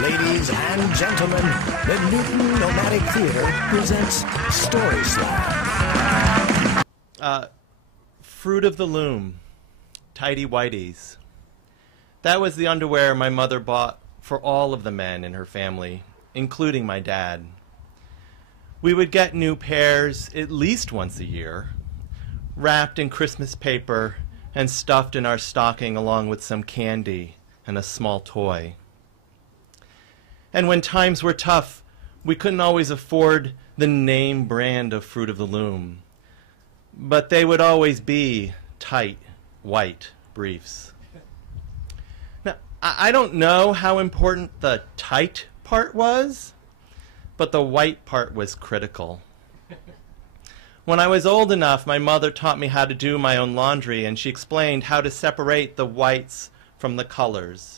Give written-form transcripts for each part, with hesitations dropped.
Ladies and gentlemen, the Newton Nomadic Theater presents Story Slam. Fruit of the Loom, Tidy Whities. That was the underwear my mother bought for all of the men in her family, including my dad. We would get new pairs at least once a year, wrapped in Christmas paper and stuffed in our stocking along with some candy and a small toy. And when times were tough, we couldn't always afford the name brand of Fruit of the Loom, but they would always be tight, white briefs. Now, I don't know how important the tight part was, but the white part was critical. When I was old enough, my mother taught me how to do my own laundry, and she explained how to separate the whites from the colors,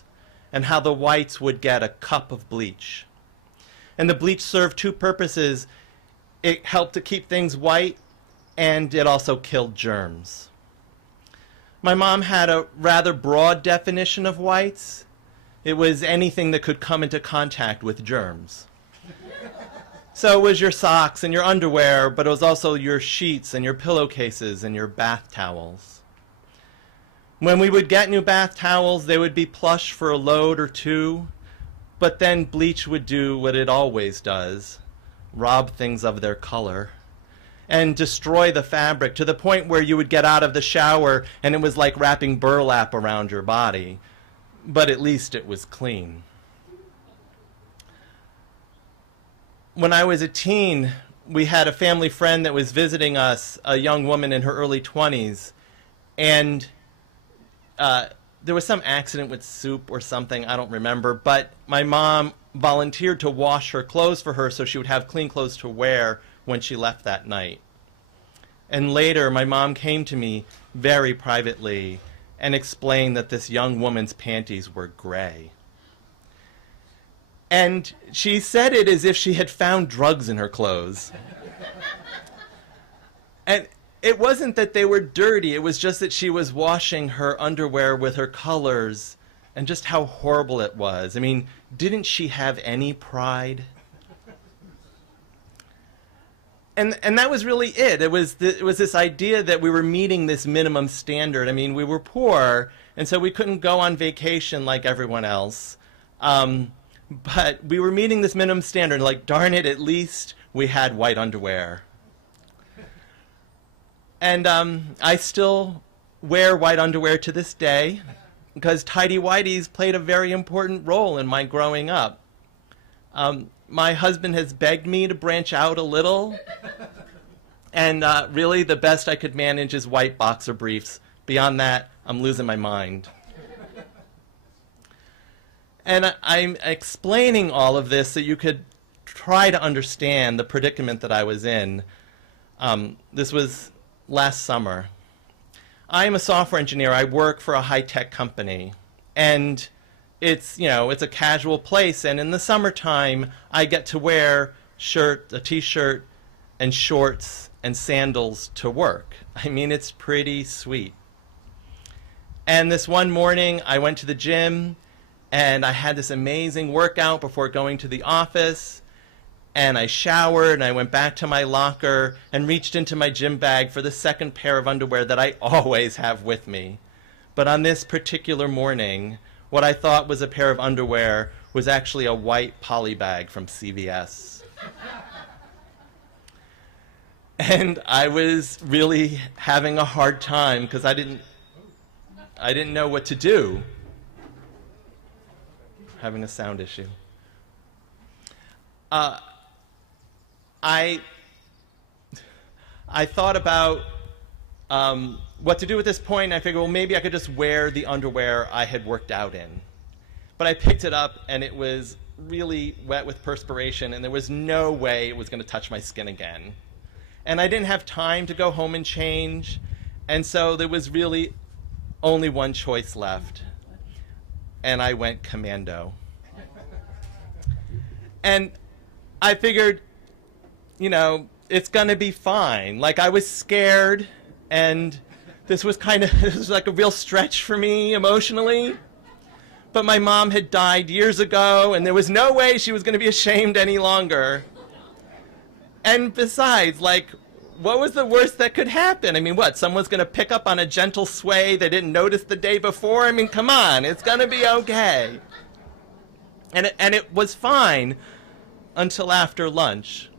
and how the whites would get a cup of bleach. And the bleach served two purposes. It helped to keep things white, and it also killed germs. My mom had a rather broad definition of whites. It was anything that could come into contact with germs. So it was your socks and your underwear, but it was also your sheets and your pillowcases and your bath towels. When we would get new bath towels, they would be plush for a load or two, but then bleach would do what it always does, rob things of their color, and destroy the fabric to the point where you would get out of the shower and it was like wrapping burlap around your body, but at least it was clean. When I was a teen, we had a family friend that was visiting us, a young woman in her early 20s, and there was some accident with soup or something, I don't remember, but my mom volunteered to wash her clothes for her so she would have clean clothes to wear when she left that night. And later, my mom came to me very privately and explained that this young woman's panties were gray. And she said it as if she had found drugs in her clothes. And it wasn't that they were dirty, it was just that she was washing her underwear with her colors and just how horrible it was. I mean, didn't she have any pride? And that was really it. It was this idea that we were meeting this minimum standard. I mean, we were poor, and so we couldn't go on vacation like everyone else. But we were meeting this minimum standard, like, darn it, at least we had white underwear. And I still wear white underwear to this day, because tidy whities played a very important role in my growing up. My husband has begged me to branch out a little, and really the best I could manage is white boxer briefs. Beyond that, I'm losing my mind. And I'm explaining all of this so you could try to understand the predicament that I was in. This was last summer. I'm a software engineer. I work for a high-tech company. And it's, you know, it's a casual place. And in the summertime, I get to wear a t-shirt and shorts and sandals to work. I mean, it's pretty sweet. And this one morning, I went to the gym, and I had this amazing workout before going to the office, and I showered, and I went back to my locker and reached into my gym bag for the second pair of underwear that I always have with me. But on this particular morning, what I thought was a pair of underwear was actually a white poly bag from CVS. And I was really having a hard time because I didn't know what to do. Having a sound issue. I thought about what to do at this point, and I figured, well, maybe I could just wear the underwear I had worked out in. But I picked it up, and it was really wet with perspiration, and there was no way it was going to touch my skin again. And I didn't have time to go home and change, and so there was really only one choice left. And I went commando. And I figured, you know, it's going to be fine. Like, I was scared, and this was like a real stretch for me emotionally. But my mom had died years ago, and there was no way she was going to be ashamed any longer. And besides, like, what was the worst that could happen? I mean, what, someone's going to pick up on a gentle sway they didn't notice the day before? I mean, come on, it's going to be okay. And it was fine until after lunch.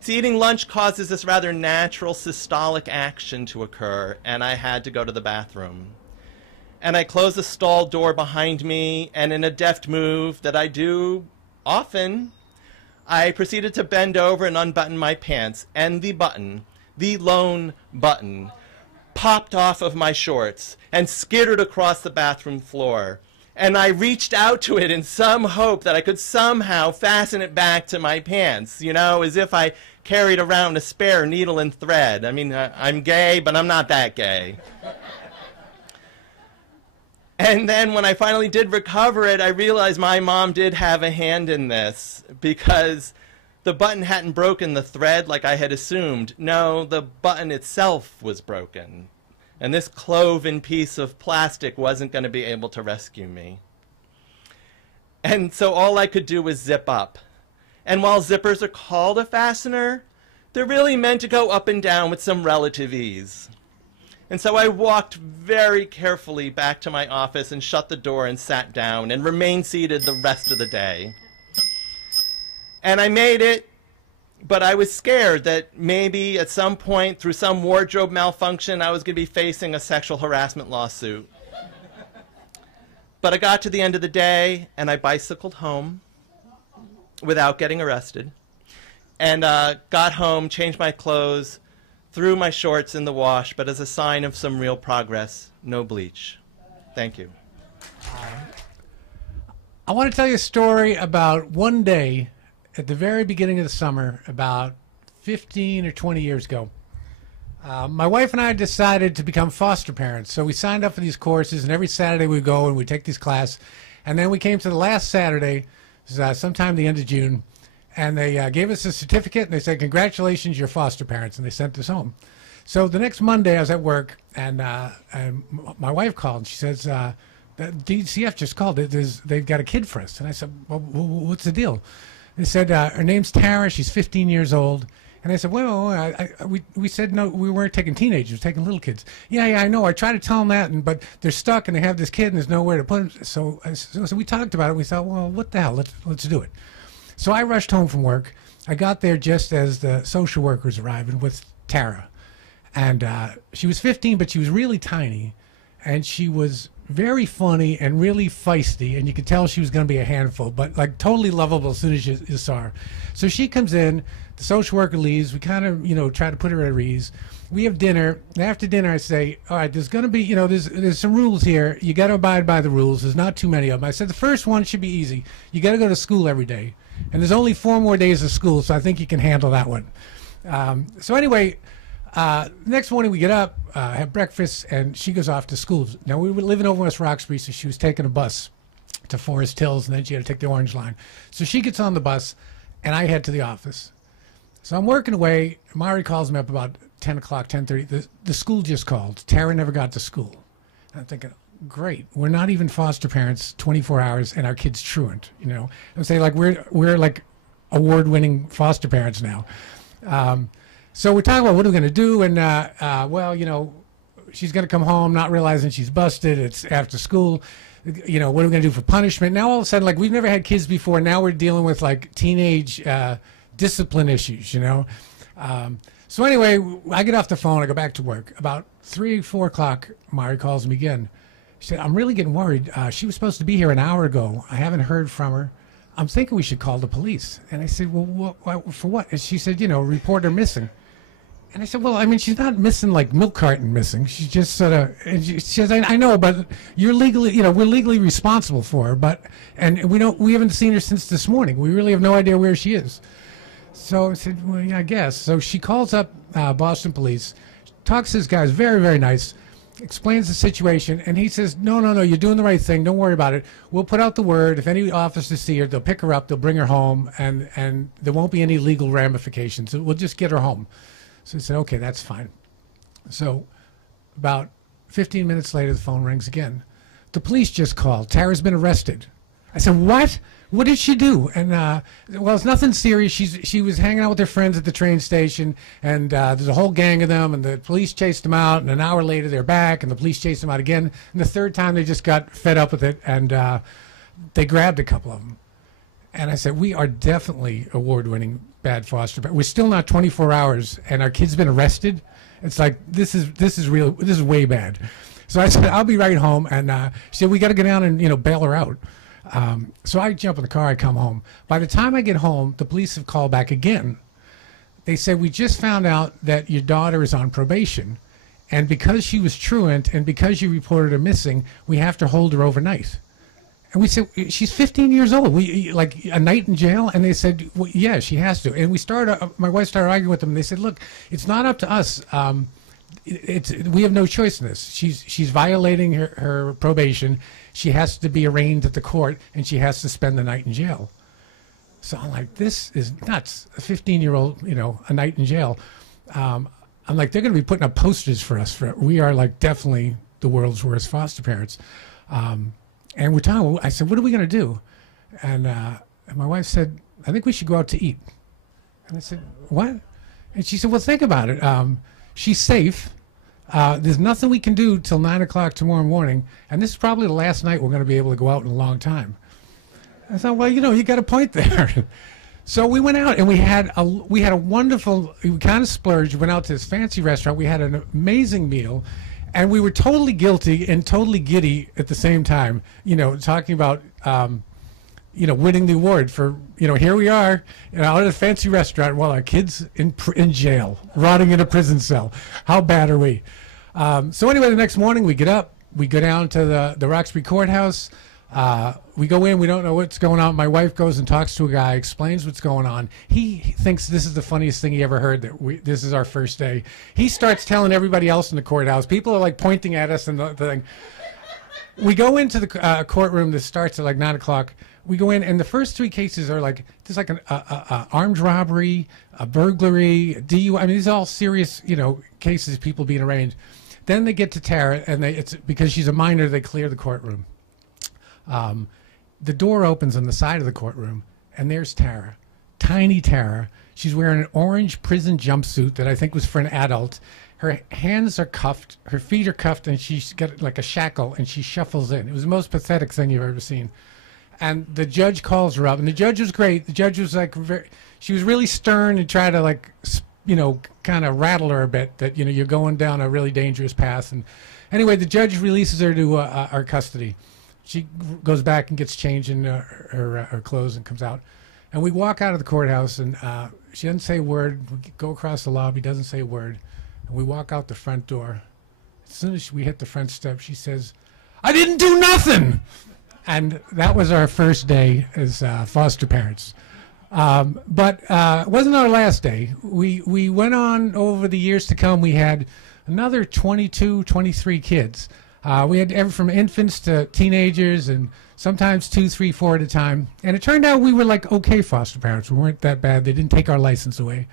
See, eating lunch causes this rather natural systolic action to occur, and I had to go to the bathroom. And I closed the stall door behind me, and in a deft move that I do often, I proceeded to bend over and unbutton my pants, and the button, the lone button, popped off of my shorts and skittered across the bathroom floor. And I reached out to it in some hope that I could somehow fasten it back to my pants, you know, as if I carried around a spare needle and thread. I mean, I'm gay, but I'm not that gay. And then when I finally did recover it, I realized my mom did have a hand in this, because the button hadn't broken the thread like I had assumed. No, the button itself was broken. And this cloven piece of plastic wasn't going to be able to rescue me. And so all I could do was zip up. And while zippers are called a fastener, they're really meant to go up and down with some relative ease. And so I walked very carefully back to my office and shut the door and sat down and remained seated the rest of the day. And I made it, but I was scared that maybe at some point through some wardrobe malfunction I was going to be facing a sexual harassment lawsuit. But I got to the end of the day and I bicycled home without getting arrested, and got home, changed my clothes, threw my shorts in the wash, but as a sign of some real progress, no bleach. Thank you. I want to tell you a story about one day at the very beginning of the summer, about 15 or 20 years ago. My wife and I decided to become foster parents, so we signed up for these courses, and every Saturday we go and we take these classes. And then we came to the last Saturday, sometime the end of June, and they gave us a certificate, and they said, "Congratulations, you're foster parents," and they sent us home. So the next Monday, I was at work, and my wife called. She says, "The DCF just called. They've got a kid for us." And I said, "Well, what's the deal?" They said, "Her name's Tara. She's 15 years old." And I said, "Well, we said no. We weren't taking teenagers, taking little kids." Yeah, I know. I tried to tell them that, but they're stuck, and they have this kid, and there's nowhere to put him. So we talked about it. We thought, well, what the hell? Let's do it. So I rushed home from work. I got there just as the social workers arrived with Tara. And she was 15, but she was really tiny. And she was very funny and really feisty. And you could tell she was going to be a handful, but like totally lovable as soon as you saw her. So she comes in. The social worker leaves. We kind of, try to put her at ease. We have dinner. And after dinner, I say, all right, there's going to be, there's some rules here. You got to abide by the rules. There's not too many of them. I said the first one should be easy. You got to go to school every day. And there's only 4 more days of school, so I think you can handle that one. So anyway, next morning we get up, have breakfast, and she goes off to school. Now, we were living over West Roxbury, so she was taking a bus to Forest Hills, and then she had to take the Orange Line. So she gets on the bus, and I head to the office. So I'm working away. Mari calls me up about 10 o'clock, 10:30. The school just called. Tara never got to school. And I'm thinking, great. We're not even foster parents 24 hours, and our kid's truant, I'm saying, like, we're like award-winning foster parents now. So we're talking about what are we going to do, and, she's going to come home not realizing she's busted. It's after school. What are we going to do for punishment? Now, all of a sudden, like, we've never had kids before. Now we're dealing with, like, teenage discipline issues, So anyway, I get off the phone. I go back to work. About 3, 4 o'clock, Mari calls me again. She said, "I'm really getting worried. She was supposed to be here an hour ago. I haven't heard from her. I'm thinking we should call the police." And I said, "Well, for what?" And she said, "Report her missing." And I said, "Well, I mean, she's not missing like milk carton missing. She's just sort of." And she says, "I know, but you're legally, we're legally responsible for her. And we haven't seen her since this morning. We really have no idea where she is." So I said, "Well, yeah, I guess." So she calls up Boston Police, talks to this guy, who's very, very nice. Explains the situation, and he says, no, you're doing the right thing. Don't worry about it. We'll put out the word. If any officers see her, they'll pick her up, they'll bring her home, and there won't be any legal ramifications. We'll just get her home. So he said, okay, that's fine. So about 15 minutes later, the phone rings again. the police just called. Tara's been arrested. I said, what? What did she do? And, well, it's nothing serious. She was hanging out with her friends at the train station, and there's a whole gang of them, and the police chased them out, and an hour later they're back, and the police chased them out again. And the third time they just got fed up with it, and they grabbed a couple of them. And I said, we are definitely award-winning bad foster parents. We're still not 24 hours, and our kid's been arrested. It's like, this is real. This is way bad. So I said, I'll be right home. And she said, we got to go down and, bail her out. So I jump in the car, I come home. By the time I get home, the police have called back again. They said, we just found out that your daughter is on probation. And because she was truant and because you reported her missing, we have to hold her overnight. And we said, she's 15 years old. We like a night in jail? And they said, well, yeah, she has to. And my wife started arguing with them. And they said, look, it's not up to us. We have no choice in this. She's violating her probation. She has to be arraigned at the court, and she has to spend the night in jail. So I'm like, this is nuts. A 15-year-old, a night in jail. I'm like, they're going to be putting up posters for us. We are like definitely the world's worst foster parents. And we're talking. I said, what are we going to do? And my wife said, I think we should go out to eat. And I said, what? And she said, well, think about it. She's safe. There's nothing we can do till 9 o'clock tomorrow morning, and this is probably the last night we're going to be able to go out in a long time. I thought, well, you got a point there. So we went out, and we had a wonderful. We kind of splurged. Went out to this fancy restaurant. We had an amazing meal, and we were totally guilty and totally giddy at the same time. Talking about winning the award for here we are out at a fancy restaurant while our kids in jail, rotting in a prison cell. How bad are we? So anyway, the next morning we get up, we go down to the Roxbury courthouse. We go in, we don't know what's going on. My wife goes and talks to a guy, explains what's going on. He thinks this is the funniest thing he ever heard, that this is our first day. He starts telling everybody else in the courthouse. People are like pointing at us and the thing. We go into the courtroom that starts at like 9 o'clock. We go in, and the first three cases are like, there's like an armed robbery, a burglary, a DUI. I mean, these are all serious, cases, people being arraigned. Then they get to Tara, and it's because she's a minor, they clear the courtroom. The door opens on the side of the courtroom, and there's Tara, tiny Tara. She's wearing an orange prison jumpsuit that I think was for an adult. Her hands are cuffed, her feet are cuffed, and she's got like a shackle, and she shuffles in. It was the most pathetic thing you've ever seen. And the judge calls her up, and the judge was great. The judge was like, she was really stern and tried to like, kind of rattle her a bit that, you're going down a really dangerous path. And anyway, the judge releases her to our custody. She goes back and gets changed in her clothes and comes out. And we walk out of the courthouse, and she doesn't say a word. We go across the lobby, doesn't say a word. And we walk out the front door. As soon as we hit the front step, she says, I didn't do nothing! And that was our first day as foster parents. But it wasn't our last day. We went on over the years to come. We had another 22, 23 kids. We had from infants to teenagers, and sometimes 2, 3, 4 at a time. And it turned out we were like okay foster parents. We weren't that bad. They didn't take our license away.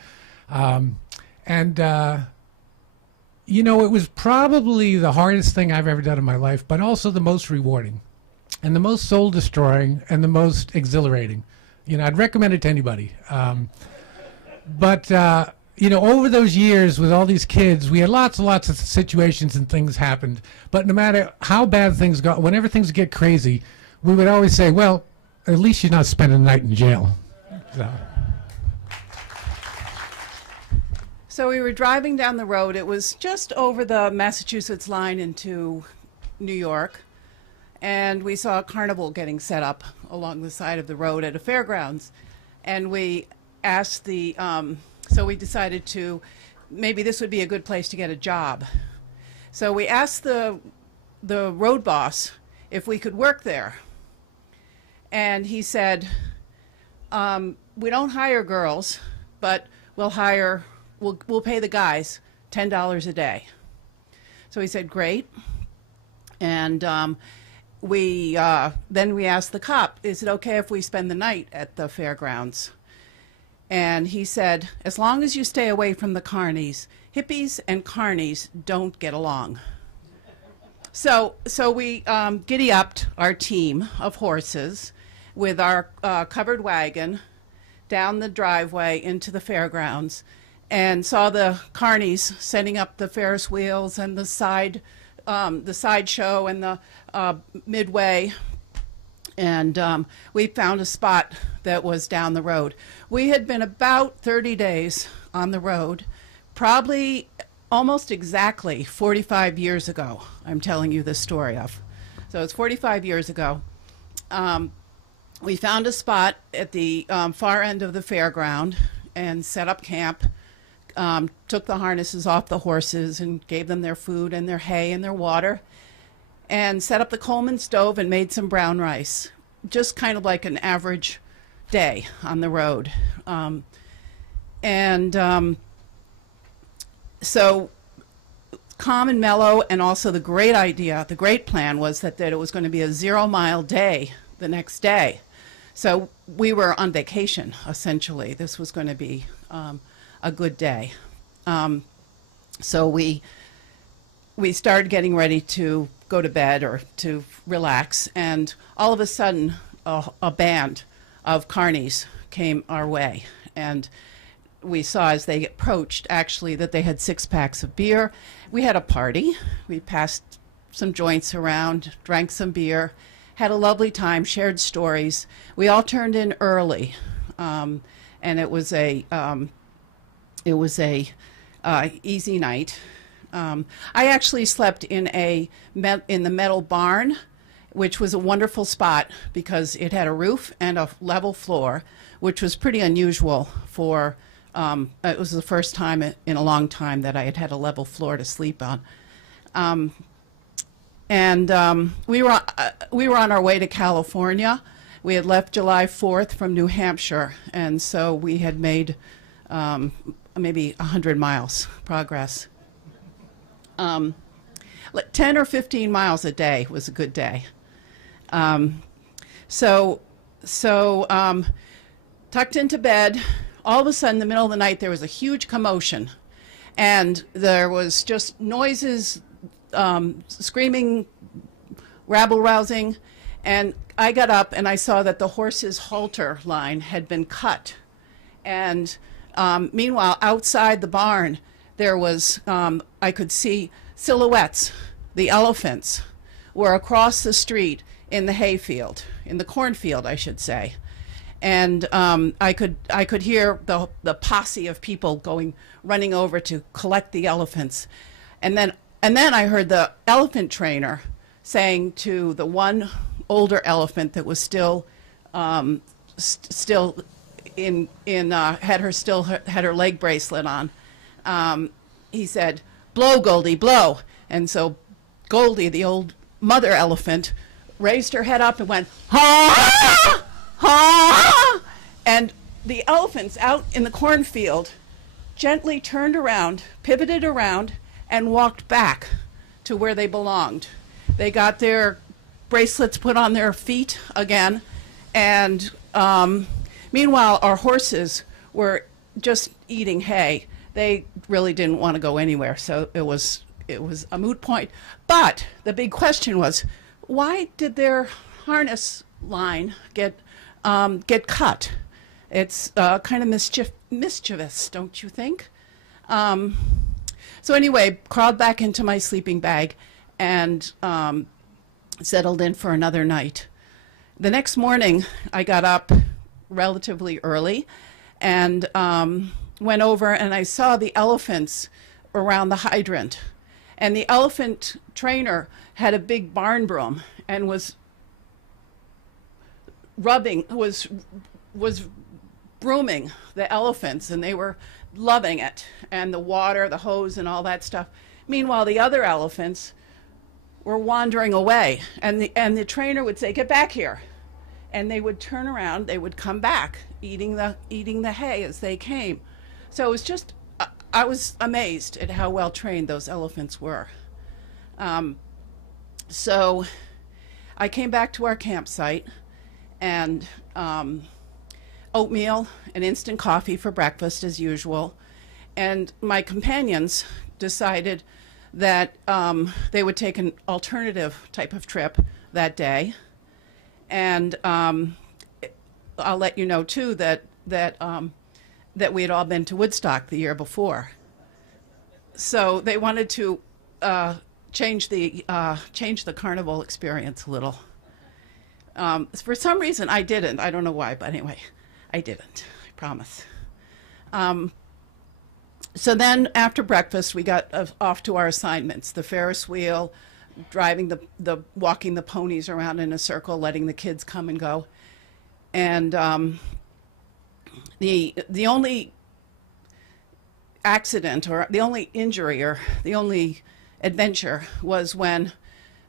It was probably the hardest thing I've ever done in my life, but also the most rewarding and the most soul destroying and the most exhilarating. I'd recommend it to anybody. But over those years with all these kids, we had lots and lots of situations and things happened. But no matter how bad things got, whenever things get crazy, we would always say, well, at least you're not spending the night in jail. So we were driving down the road. It was just over the Massachusetts line into New York. And we saw a carnival getting set up along the side of the road at a fairgrounds. And we asked so we decided maybe this would be a good place to get a job. So we asked the road boss if we could work there. And he said, we don't hire girls, but we'll pay the guys $10 a day. So he said, great. And then we asked the cop, is it okay if we spend the night at the fairgrounds? And he said, as long as you stay away from the carnies, hippies and carnies don't get along. So we giddy-upped our team of horses with our covered wagon down the driveway into the fairgrounds, and saw the carnies setting up the Ferris wheels and the sideshow and the midway. And we found a spot that was down the road. We had been about 30 days on the road, probably almost exactly 45 years ago. I'm telling you this story of. So it's 45 years ago. We found a spot at the far end of the fairground and set up camp. Took the harnesses off the horses and gave them their food and their hay and their water, and set up the Coleman stove and made some brown rice. Just kind of like an average day on the road. So calm and mellow, and also the great idea, the great plan was that it was going to be a 0-mile day the next day. So we were on vacation, essentially. This was going to be a good day. So we started getting ready to go to bed or to relax, and all of a sudden a band of carnies came our way, and we saw as they approached actually that they had 6 packs of beer. We had a party. We passed some joints around, drank some beer, had a lovely time, shared stories. We all turned in early, and it was a easy night. I actually slept in the metal barn, which was a wonderful spot because it had a roof and a level floor, which was pretty unusual for. It was the first time in a long time that I had had a level floor to sleep on. We were on our way to California. We had left July 4th from New Hampshire, and so we had made maybe 100 miles progress. 10 or 15 miles a day was a good day. So tucked into bed, all of a sudden in the middle of the night there was a huge commotion, and there was just noises, screaming, rabble-rousing, and I got up and I saw that the horse's halter line had been cut. And meanwhile, outside the barn, there was, I could see silhouettes. The elephants were across the street in the hayfield, in the cornfield, I should say. And I could hear the posse of people running over to collect the elephants. And then I heard the elephant trainer saying to the one older elephant that was still had her leg bracelet on. He said, "Blow, Goldie, blow." And so Goldie, the old mother elephant, raised her head up and went, "Ha! Ha!" And the elephants out in the cornfield gently turned around, pivoted around, and walked back to where they belonged. They got their bracelets put on their feet again, and meanwhile our horses were just eating hay. They really didn't want to go anywhere, so it was a moot point. But the big question was, why did their harness line get cut? It's kind of mischievous, don't you think? So anyway, crawled back into my sleeping bag and settled in for another night. The next morning, I got up relatively early and went over and I saw the elephants around the hydrant. And the elephant trainer had a big barn broom and was brooming the elephants, and they were loving it, and the water, the hose, and all that stuff. Meanwhile, the other elephants were wandering away, and the trainer would say, "Get back here," and they would turn around. They would come back, eating the hay as they came. So it was just, I was amazed at how well trained those elephants were. So I came back to our campsite, and oatmeal and instant coffee for breakfast as usual. And my companions decided that they would take an alternative type of trip that day. And I'll let you know, too, that we had all been to Woodstock the year before. So they wanted to change the carnival experience a little. For some reason, I didn't. I don't know why, but anyway, I didn't. I promise. So then, after breakfast, we got off to our assignments: the Ferris wheel, driving walking the ponies around in a circle, letting the kids come and go. And the only accident, or the only injury, or the only adventure was when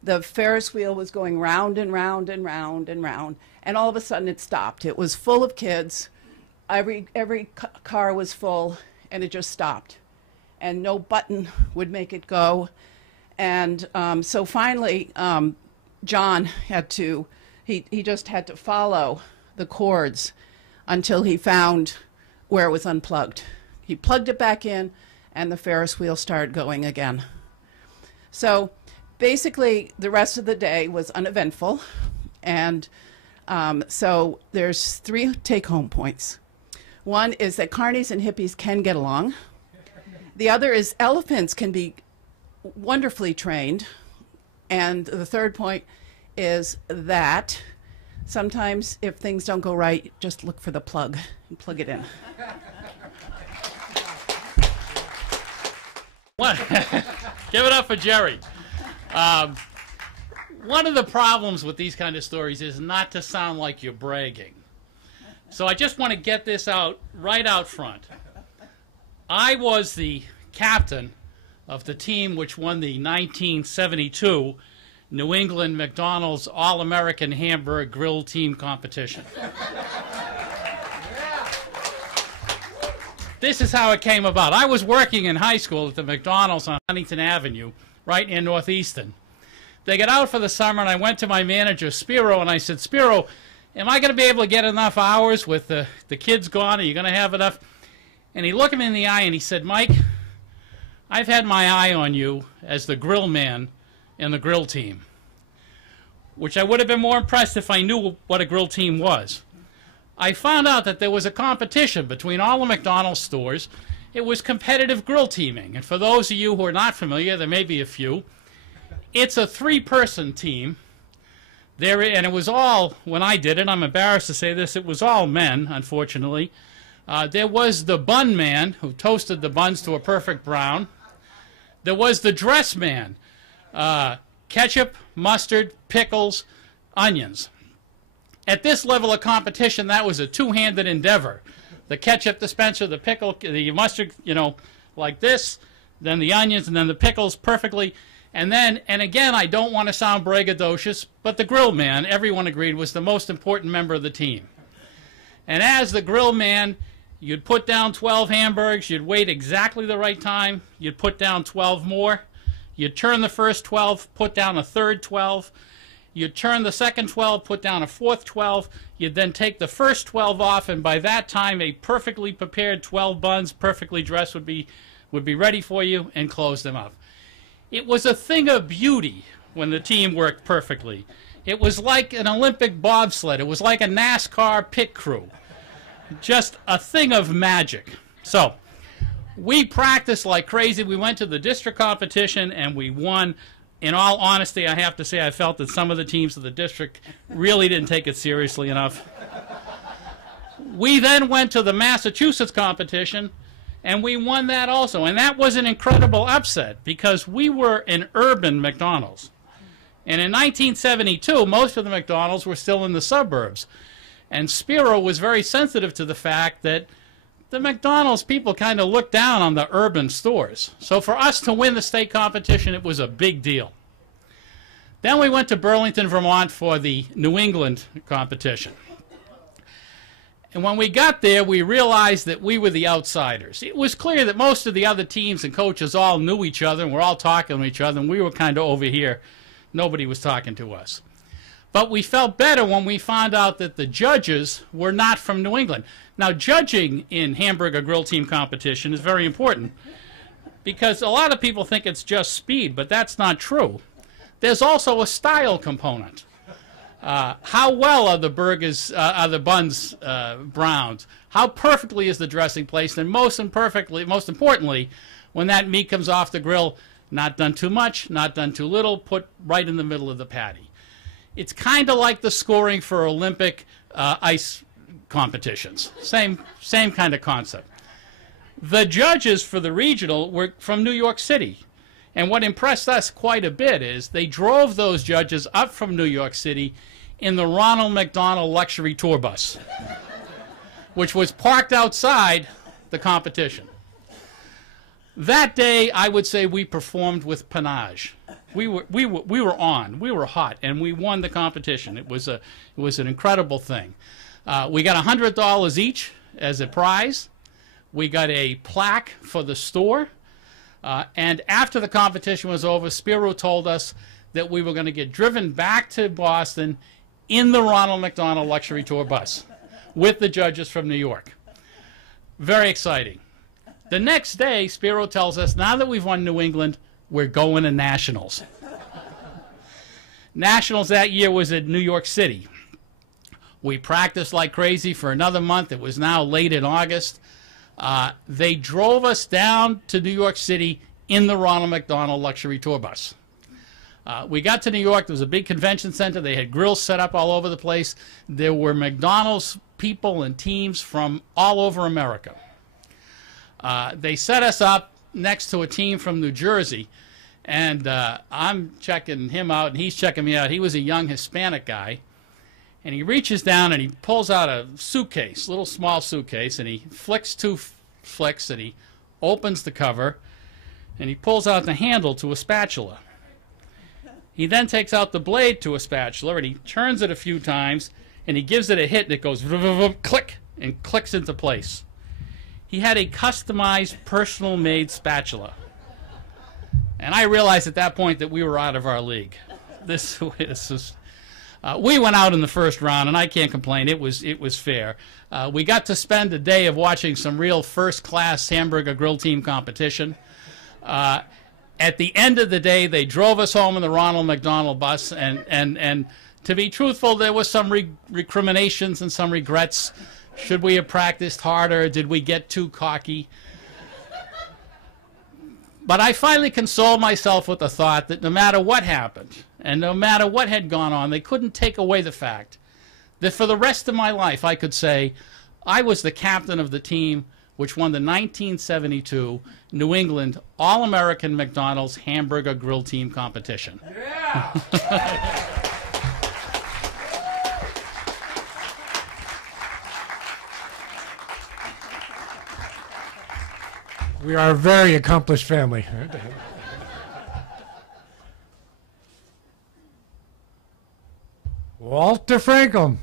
the Ferris wheel was going round and round and round and round, and all of a sudden it stopped. It was full of kids. Every car was full, and it just stopped. And no button would make it go. And so finally, John had to, he just had to follow the cords until he found where it was unplugged. He plugged it back in, and the Ferris wheel started going again. So basically, the rest of the day was uneventful. And so there's 3 take-home points. One is that carnies and hippies can get along. The other is elephants can be wonderfully trained. And the third point is that sometimes if things don't go right, just look for the plug and plug it in. Give it up for Jerry. One of the problems with these kind of stories is not to sound like you're bragging. So I just want to get this out right out front. I was the captain of the team which won the 1972 New England McDonald's All-American Hamburger Grill Team Competition. This is how it came about. I was working in high school at the McDonald's on Huntington Avenue, right in Northeastern. They got out for the summer, and I went to my manager, Spiro, and I said, Spiro, am I going to be able to get enough hours with the kids gone? Are you going to have enough? And he looked me in the eye, and he said, Mike, I've had my eye on you as the grill man in the grill team, which I would have been more impressed if I knew what a grill team was. I found out that there was a competition between all the McDonald's stores. It was competitive grill teaming. And for those of you who are not familiar, there may be a few, it's a 3-person team. And it was all, when I did it, I'm embarrassed to say this, it was all men, unfortunately. There was the bun man who toasted the buns to a perfect brown. There was the dress man, ketchup, mustard, pickles, onions. At this level of competition, that was a 2-handed endeavor. The ketchup dispenser, the pickle, the mustard, like this, then the onions, and then the pickles perfectly. And then, and again, I don't want to sound braggadocious, but the grill man, everyone agreed, was the most important member of the team. And as the grill man, you'd put down 12 hamburgers, you'd wait exactly the right time, you'd put down 12 more, you'd turn the first 12, put down a third 12, you'd turn the second 12, put down a fourth 12, you'd then take the first 12 off, and by that time a perfectly prepared 12 buns, perfectly dressed, would be ready for you, and close them up. It was a thing of beauty when the team worked perfectly. It was like an Olympic bobsled. It was like a NASCAR pit crew. Just a thing of magic. So we practiced like crazy. We went to the district competition and we won. In all honesty, I have to say I felt that some of the teams of the district really didn't take it seriously enough. We then went to the Massachusetts competition, and we won that also. And that was an incredible upset because we were an urban McDonald's. And in 1972, most of the McDonald's were still in the suburbs. And Spiro was very sensitive to the fact that the McDonald's people kind of looked down on the urban stores. So for us to win the state competition, it was a big deal. Then we went to Burlington, Vermont for the New England competition. And when we got there, we realized that we were the outsiders. It was clear that most of the other teams and coaches all knew each other and were all talking to each other, and we were kind of over here. Nobody was talking to us. But we felt better when we found out that the judges were not from New England. Now, judging in hamburger grill team competition is very important because a lot of people think it's just speed, but that's not true. There's also a style component. How well are the buns browned? How perfectly is the dressing placed? And most importantly, when that meat comes off the grill, not done too much, not done too little, put right in the middle of the patty. It's kind of like the scoring for Olympic ice competitions. Same kind of concept. The judges for the regional were from New York City. And what impressed us quite a bit is they drove those judges up from New York City in the Ronald McDonald luxury tour bus, which was parked outside the competition. That day, I would say we performed with panache. We were on, we were hot, and we won the competition. It was an incredible thing. We got $100 each as a prize. We got a plaque for the store. And after the competition was over, Spiro told us that we were going to get driven back to Boston in the Ronald McDonald luxury tour bus with the judges from New York. Very exciting. The next day, Spiro tells us, now that we've won New England, we're going to Nationals. Nationals that year was at New York City. We practiced like crazy for another month. It was now late in August. They drove us down to New York City in the Ronald McDonald luxury tour bus. We got to New York. There was a big convention center. They had grills set up all over the place. There were McDonald's people and teams from all over America. They set us up next to a team from New Jersey, and I'm checking him out, and he's checking me out. He was a young Hispanic guy, and he reaches down and he pulls out a suitcase, little small suitcase, and he flicks two flicks, and he opens the cover, and he pulls out the handle to a spatula. He then takes out the blade to a spatula, and he turns it a few times, and he gives it a hit, and it goes click, and clicks into place. He had a customized, personal-made spatula. And I realized at that point that we were out of our league. This was, we went out in the first round, and I can't complain. It was fair. We got to spend a day of watching some real first-class hamburger grill team competition. At the end of the day, they drove us home in the Ronald McDonald bus, and to be truthful, there was some recriminations and some regrets. Should we have practiced harder? Did we get too cocky? But I finally consoled myself with the thought that no matter what happened, and no matter what had gone on, they couldn't take away the fact that for the rest of my life I could say I was the captain of the team which won the 1972 New England All-American McDonald's Hamburger Grill Team Competition. Yeah. We are a very accomplished family. Walter Franklin.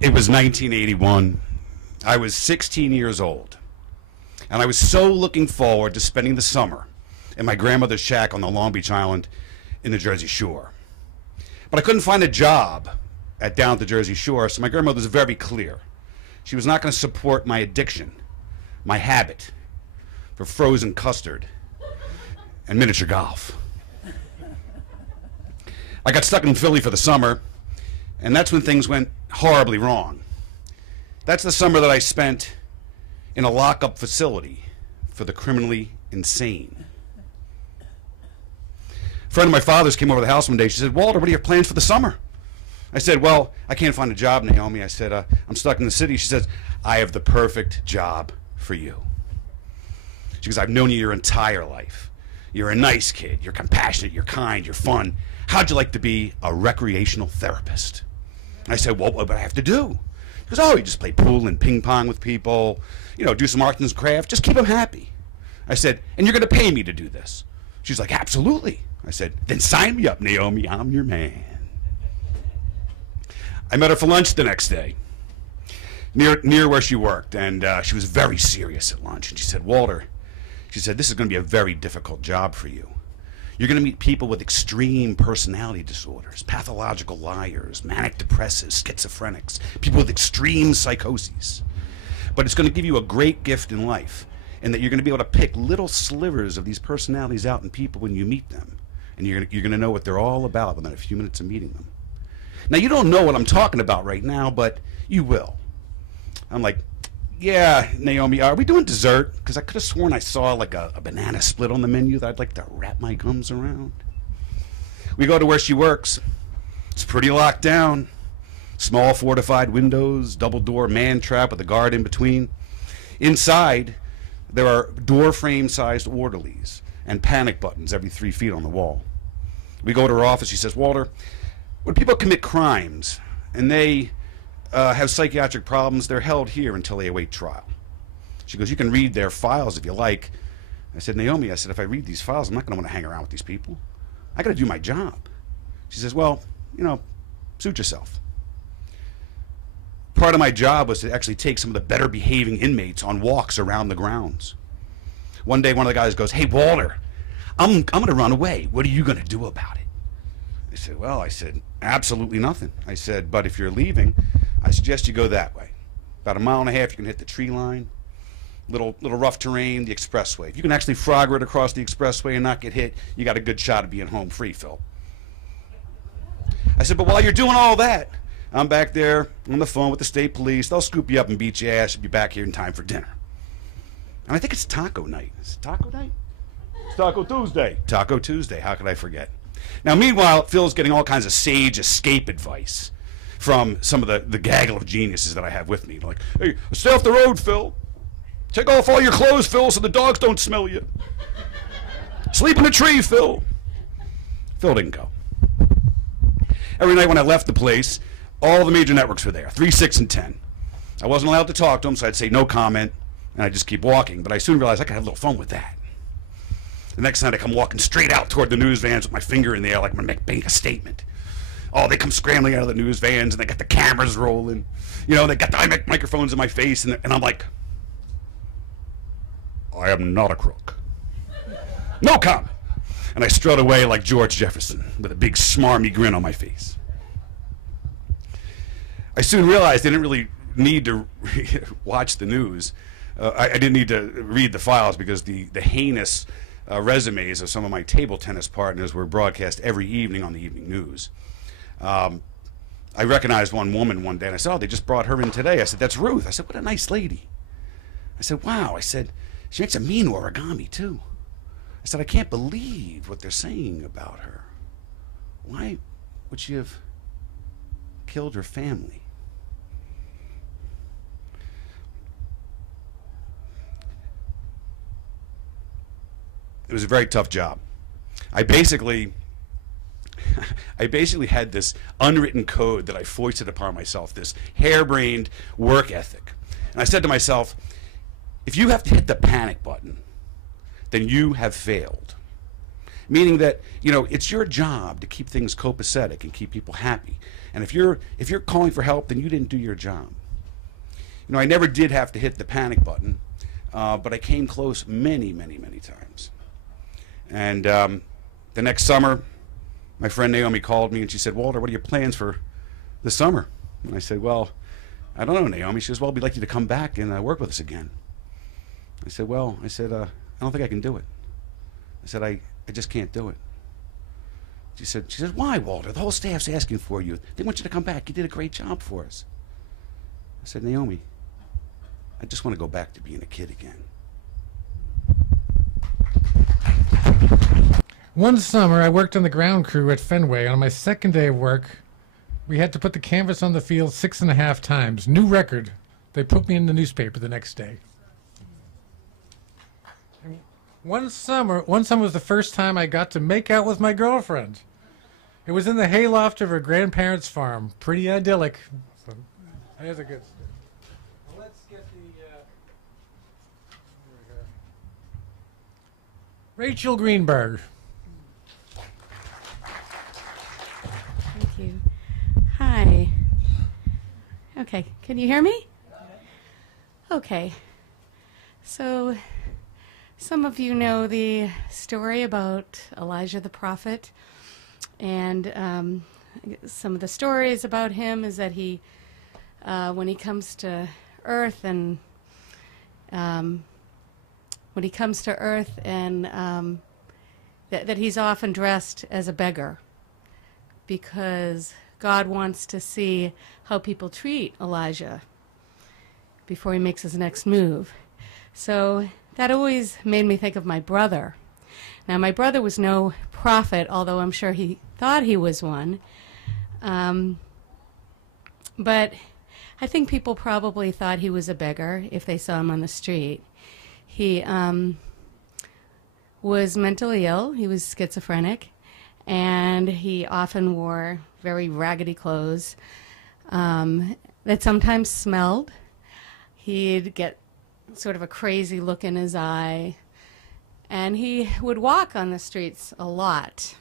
It was 1981. I was 16 years old, and I was so looking forward to spending the summer in my grandmother's shack on the Long Beach Island in the Jersey Shore. But I couldn't find a job down at the Jersey Shore, so my grandmother was very clear. She was not going to support my addiction, my habit for frozen custard and miniature golf. I got stuck in Philly for the summer, and that's when things went horribly wrong. That's the summer that I spent in a lockup facility for the criminally insane. A friend of my father's came over to the house one day. She said, "Walter, what are your plans for the summer?" I said, "Well, I can't find a job, Naomi." I said, "I'm stuck in the city." She says, "I have the perfect job for you." She goes, "I've known you your entire life. You're a nice kid. You're compassionate. You're kind. You're fun. How'd you like to be a recreational therapist?" I said, "Well, what would I have to do?" She goes, "Oh, you just play pool and ping pong with people, you know, do some arts and crafts, just keep them happy." I said, "And you're going to pay me to do this?" She's like, "Absolutely." I said, "Then sign me up, Naomi. I'm your man." I met her for lunch the next day, near where she worked, and she was very serious at lunch. And she said, "Walter," she said, "this is going to be a very difficult job for you. You're going to meet people with extreme personality disorders, pathological liars, manic depressives, schizophrenics, people with extreme psychoses. But it's going to give you a great gift in life, in that you're going to be able to pick little slivers of these personalities out in people when you meet them. And you're going to know what they're all about within a few minutes of meeting them. Now, you don't know what I'm talking about right now, but you will. I'm like, yeah, Naomi, are we doing dessert? Because I could have sworn I saw like a banana split on the menu that I'd like to wrap my gums around. We go to where she works. It's pretty locked down. Small fortified windows, double door man trap with a guard in between. Inside, there are door frame sized orderlies and panic buttons every 3 feet on the wall. We go to her office. She says, Walter, when people commit crimes and they have psychiatric problems, they're held here until they await trial. She goes, you can read their files if you like. I said, Naomi, I said, if I read these files, I'm not going to want to hang around with these people. I got to do my job. She says, well, you know, suit yourself. Part of my job was to actually take some of the better behaving inmates on walks around the grounds. One day, one of the guys goes, hey, Walter, I'm going to run away. What are you going to do about it? I said, well, I said, absolutely nothing. I said, but if you're leaving, I suggest you go that way. About 1.5 miles, you can hit the tree line, little rough terrain, the expressway. If you can actually frogger it across the expressway and not get hit, you got a good shot of being home free, Phil. I said, but while you're doing all that, I'm back there on the phone with the state police. They'll scoop you up and beat your ass. You'll be back here in time for dinner. And I think it's taco night. Is it taco night? It's Taco Tuesday. Taco Tuesday. How could I forget? Now, meanwhile, Phil's getting all kinds of sage escape advice from some of the gaggle of geniuses that I have with me. Like, hey, stay off the road, Phil. Take off all your clothes, Phil, so the dogs don't smell you. Sleep in a tree, Phil. Phil didn't go. Every night when I left the place, all the major networks were there, 3, 6, and 10. I wasn't allowed to talk to them, so I'd say no comment, and I'd just keep walking. But I soon realized I could have a little fun with that. The next night I come walking straight out toward the news vans with my finger in the air like I'm going to make a statement. Oh, they come scrambling out of the news vans, and they got the cameras rolling. You know, they got the microphones in my face, and I'm like, I am not a crook. No comment. And I strode away like George Jefferson with a big smarmy grin on my face. I soon realized I didn't really need to watch the news. I didn't need to read the files because the heinous resumes of some of my table tennis partners were broadcast every evening on the evening news. I recognized one woman one day, and I said, oh, they just brought her in today. I said, that's Ruth. I said, what a nice lady. I said, wow. I said, she makes a mean origami, too. I said, I can't believe what they're saying about her. Why would she have killed her family? It was a very tough job. I basically had this unwritten code that I foisted upon myself, this harebrained work ethic. And I said to myself, if you have to hit the panic button, then you have failed. Meaning that, you know, it's your job to keep things copacetic and keep people happy. And if you're calling for help, then you didn't do your job. You know, I never did have to hit the panic button, but I came close many, many, many times. And the next summer, my friend Naomi called me and she said, Walter, what are your plans for the summer? And I said, well, I don't know, Naomi. She says, well, we'd like you to come back and work with us again. I said, well, I don't think I can do it. I said, I just can't do it. She said, why, Walter? The whole staff's asking for you. They want you to come back. You did a great job for us. I said, Naomi, I just want to go back to being a kid again. One summer, I worked on the ground crew at Fenway. On my second day of work, we had to put the canvas on the field 6.5 times. New record. They put me in the newspaper the next day. One summer was the first time I got to make out with my girlfriend. It was in the hayloft of her grandparents' farm. Pretty idyllic. So, there's a good story. Well, let's get the... Rachel Greenberg. Thank you. Hi. Okay, can you hear me? Okay. So Some of you know the story about Elijah the prophet, and some of the stories about him is that he, when he comes to earth and that he's often dressed as a beggar, because God wants to see how people treat Elijah before he makes his next move. So that always made me think of my brother. Now, my brother was no prophet, although I'm sure he thought he was one. But I think people probably thought he was a beggar if they saw him on the street. He was mentally ill. He was schizophrenic, and he often wore very raggedy clothes that sometimes smelled. He'd get sort of a crazy look in his eye, and he would walk on the streets a lot.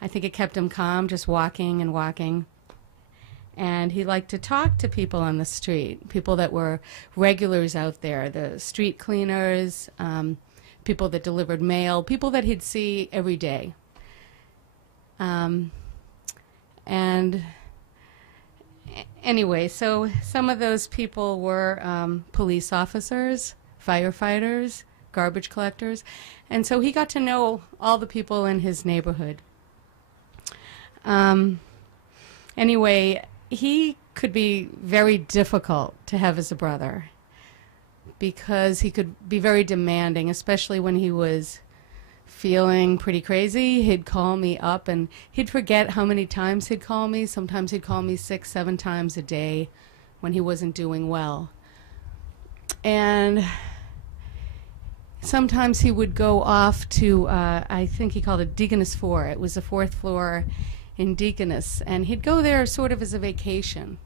I think it kept him calm, just walking and walking. And he liked to talk to people on the street, people that were regulars out there, the street cleaners, people that delivered mail, people that he'd see every day. And anyway, so some of those people were police officers, firefighters, garbage collectors, and so he got to know all the people in his neighborhood. Anyway, he could be very difficult to have as a brother because he could be very demanding, especially when he was feeling pretty crazy. He'd call me up and he'd forget how many times he'd call me. Sometimes he'd call me 6, 7 times a day when he wasn't doing well. And sometimes he would go off to, I think he called it Deaconess 4. It was the 4th floor in Deaconess. And he'd go there sort of as a vacation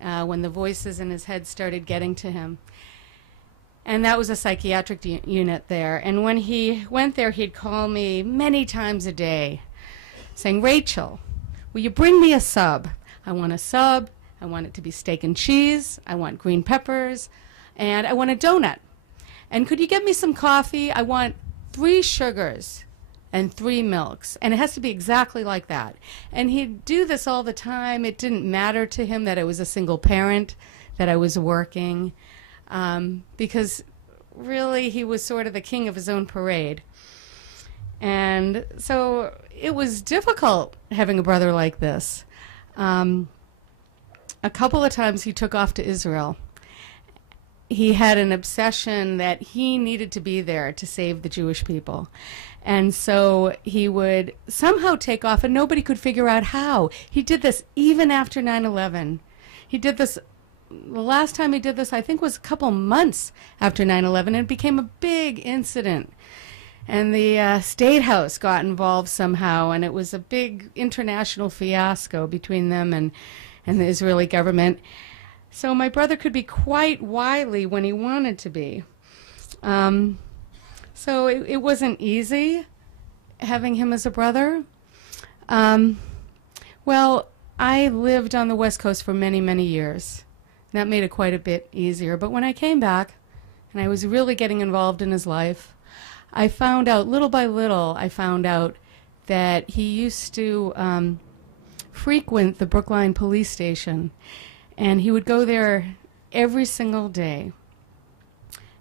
when the voices in his head started getting to him. And that was a psychiatric unit there. And when he went there, he'd call me many times a day saying, "Rachel, will you bring me a sub? I want a sub. I want it to be steak and cheese. I want green peppers. And I want a donut. And could you get me some coffee? I want 3 sugars and 3 milks. And it has to be exactly like that." And he'd do this all the time. It didn't matter to him that I was a single parent, that I was working. Because really he was sort of the king of his own parade. And so it was difficult having a brother like this. A couple of times he took off to Israel. He had an obsession that he needed to be there to save the Jewish people. And so he would somehow take off, and nobody could figure out how. He did this even after 9/11. He did this. The last time he did this, I think, was a couple months after 9/11, and it became a big incident. And the State House got involved somehow, and it was a big international fiasco between them and the Israeli government. So my brother could be quite wily when he wanted to be. So it wasn't easy having him as a brother. Well, I lived on the West Coast for many, many years. That made it quite a bit easier. But when I came back and I was really getting involved in his life, I found out, little by little, I found out that he used to frequent the Brookline police station. And he would go there every single day.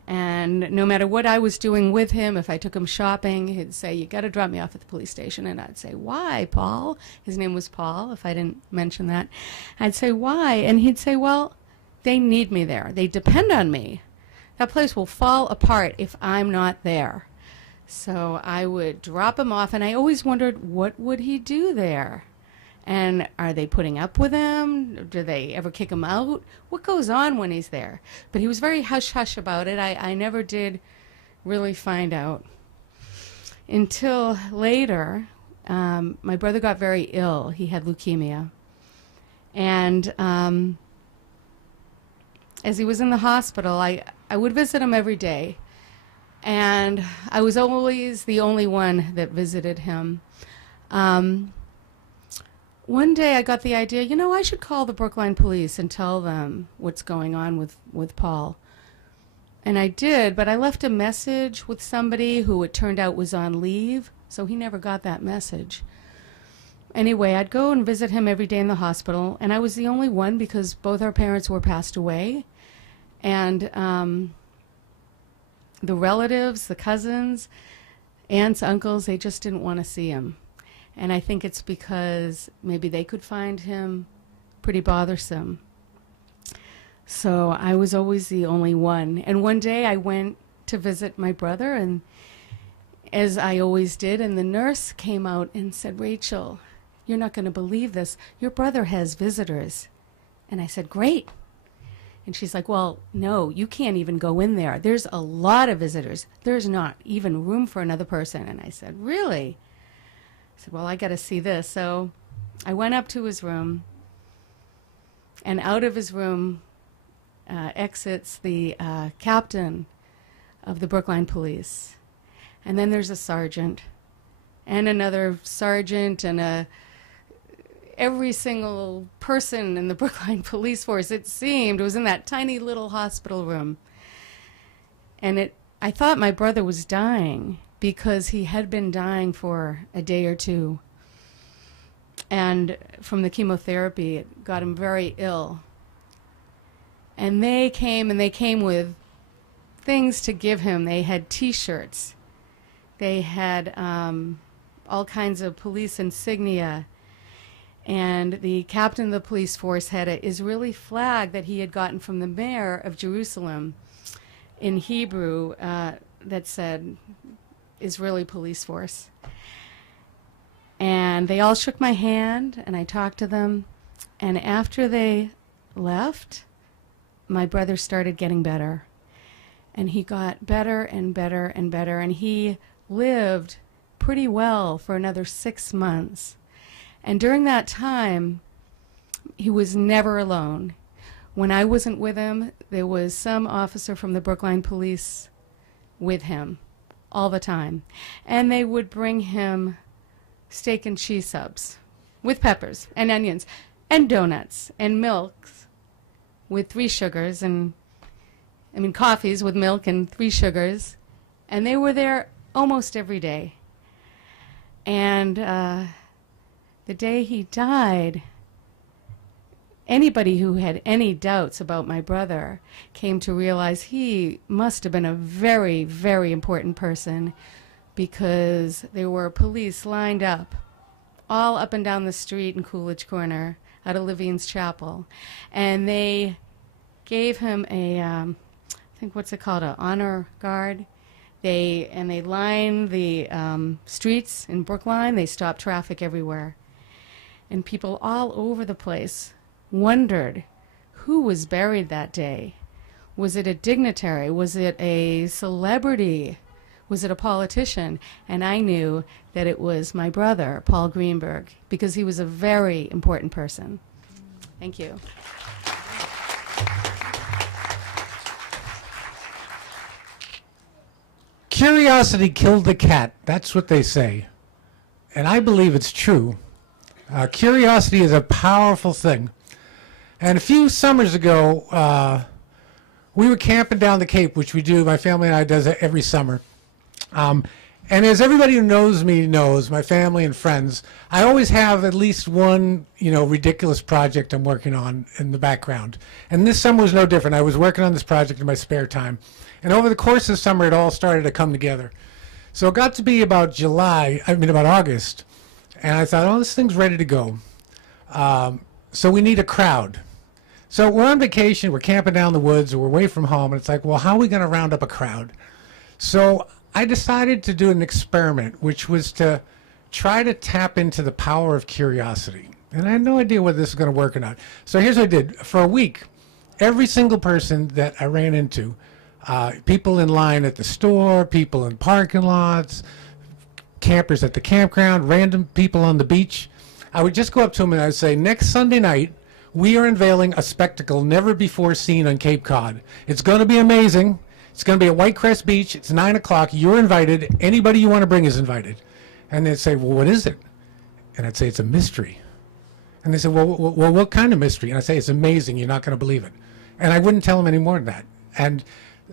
And no matter what I was doing with him, if I took him shopping, he'd say, "You got to drop me off at the police station." And I'd say, "Why, Paul?" His name was Paul, if I didn't mention that. I'd say, "Why?" And he'd say, "Well, they need me there. They depend on me. That place will fall apart if I'm not there." So I would drop him off, and I always wondered, what would he do there? And are they putting up with him? Do they ever kick him out? What goes on when he's there? But he was very hush-hush about it. I never did really find out. Until later, my brother got very ill. He had leukemia. And as he was in the hospital, I would visit him every day. And I was always the only one that visited him. One day I got the idea, I should call the Brookline police and tell them what's going on with Paul. And I did, but I left a message with somebody who it turned out was on leave, so he never got that message. Anyway, I'd go and visit him every day in the hospital, and I was the only one because both our parents were passed away. And the relatives, the cousins, aunts, uncles, they just didn't want to see him. And I think it's because maybe they could find him pretty bothersome. So I was always the only one. And one day I went to visit my brother, and as I always did, and the nurse came out and said, "Rachel, you're not going to believe this. Your brother has visitors." And I said, "Great." And she's like, "Well, no, you can't even go in there. There's a lot of visitors. There's not even room for another person." And I said, "Really?" I said, "Well, I got to see this." So I went up to his room, and out of his room exits the captain of the Brookline Police. And then there's a sergeant, and another sergeant, and every single person in the Brookline Police Force, it seemed, was in that tiny little hospital room. And I thought my brother was dying, because he had been dying for a day or two. And from the chemotherapy, it got him very ill. And they came with things to give him. They had T-shirts. They had all kinds of police insignia. And the captain of the police force had an Israeli flag that he had gotten from the mayor of Jerusalem in Hebrew that said Israeli police force. And they all shook my hand, and I talked to them. And after they left, my brother started getting better. And he got better and better and better. And he lived pretty well for another 6 months. And during that time, he was never alone. When I wasn't with him, there was some officer from the Brookline Police with him all the time. And they would bring him steak and cheese subs with peppers and onions and donuts and milks with 3 sugars, and coffees with milk and 3 sugars. And they were there almost every day. And the day he died, anybody who had any doubts about my brother came to realize he must have been a very, very important person, because there were police lined up all up and down the street in Coolidge Corner out of Livian's Chapel. And they gave him a, I think, what's it called, an honor guard. They lined the streets in Brookline. They stopped traffic everywhere. And people all over the place wondered who was buried that day. Was it a dignitary? Was it a celebrity? Was it a politician? And I knew that it was my brother, Paul Greenberg, because he was a very important person. Thank you. Curiosity killed the cat. That's what they say. And I believe it's true. Curiosity is a powerful thing. And a few summers ago, we were camping down the Cape, which we do, my family and I does it every summer. And as everybody who knows me knows, my family and friends, I always have at least one, ridiculous project I'm working on in the background. And this summer was no different. I was working on this project in my spare time. And over the course of the summer, it all started to come together. So it got to be about about August. And I thought, this thing's ready to go. So we need a crowd. So we're on vacation, we're camping down the woods, we're away from home, and it's like, well, how are we going to round up a crowd? So I decided to do an experiment, which was to try to tap into the power of curiosity. And I had no idea whether this was going to work or not. So here's what I did. For a week, every single person that I ran into, people in line at the store, people in parking lots, campers at the campground, random people on the beach, I would just go up to them and I'd say, next Sunday night, we are unveiling a spectacle never before seen on Cape Cod. It's going to be amazing. It's going to be at Whitecrest Beach. It's 9 o'clock. You're invited. Anybody you want to bring is invited. And they'd say, well, what is it? And I'd say, it's a mystery. And they said, well, what kind of mystery? And I'd say, it's amazing. You're not going to believe it. And I wouldn't tell them any more than that. And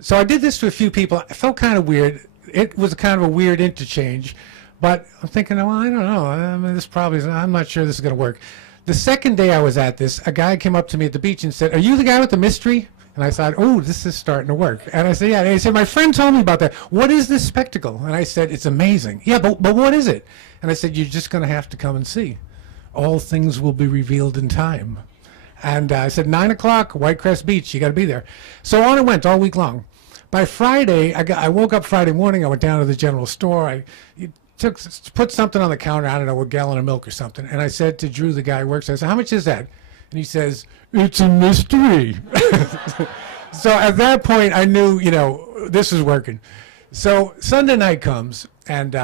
So I did this to a few people. I felt kind of weird. It was kind of a weird interchange, but I'm thinking, well, I don't know. I mean, I'm not sure this is going to work. The second day I was at this, a guy came up to me at the beach and said, "Are you the guy with the mystery?" And I thought, oh, this is starting to work. And I said, yeah. And he said, my friend told me about that. What is this spectacle? And I said, it's amazing. Yeah, but what is it? And I said, you're just going to have to come and see. All things will be revealed in time. And I said, 9 o'clock, Whitecrest Beach, you got to be there. So on it went all week long. By Friday, I woke up Friday morning, I went down to the general store. I put something on the counter, I don't know, a gallon of milk or something. And I said to Drew, the guy who works there, I said, how much is that? And he says, it's a mystery. So at that point, I knew, this is working. So Sunday night comes, and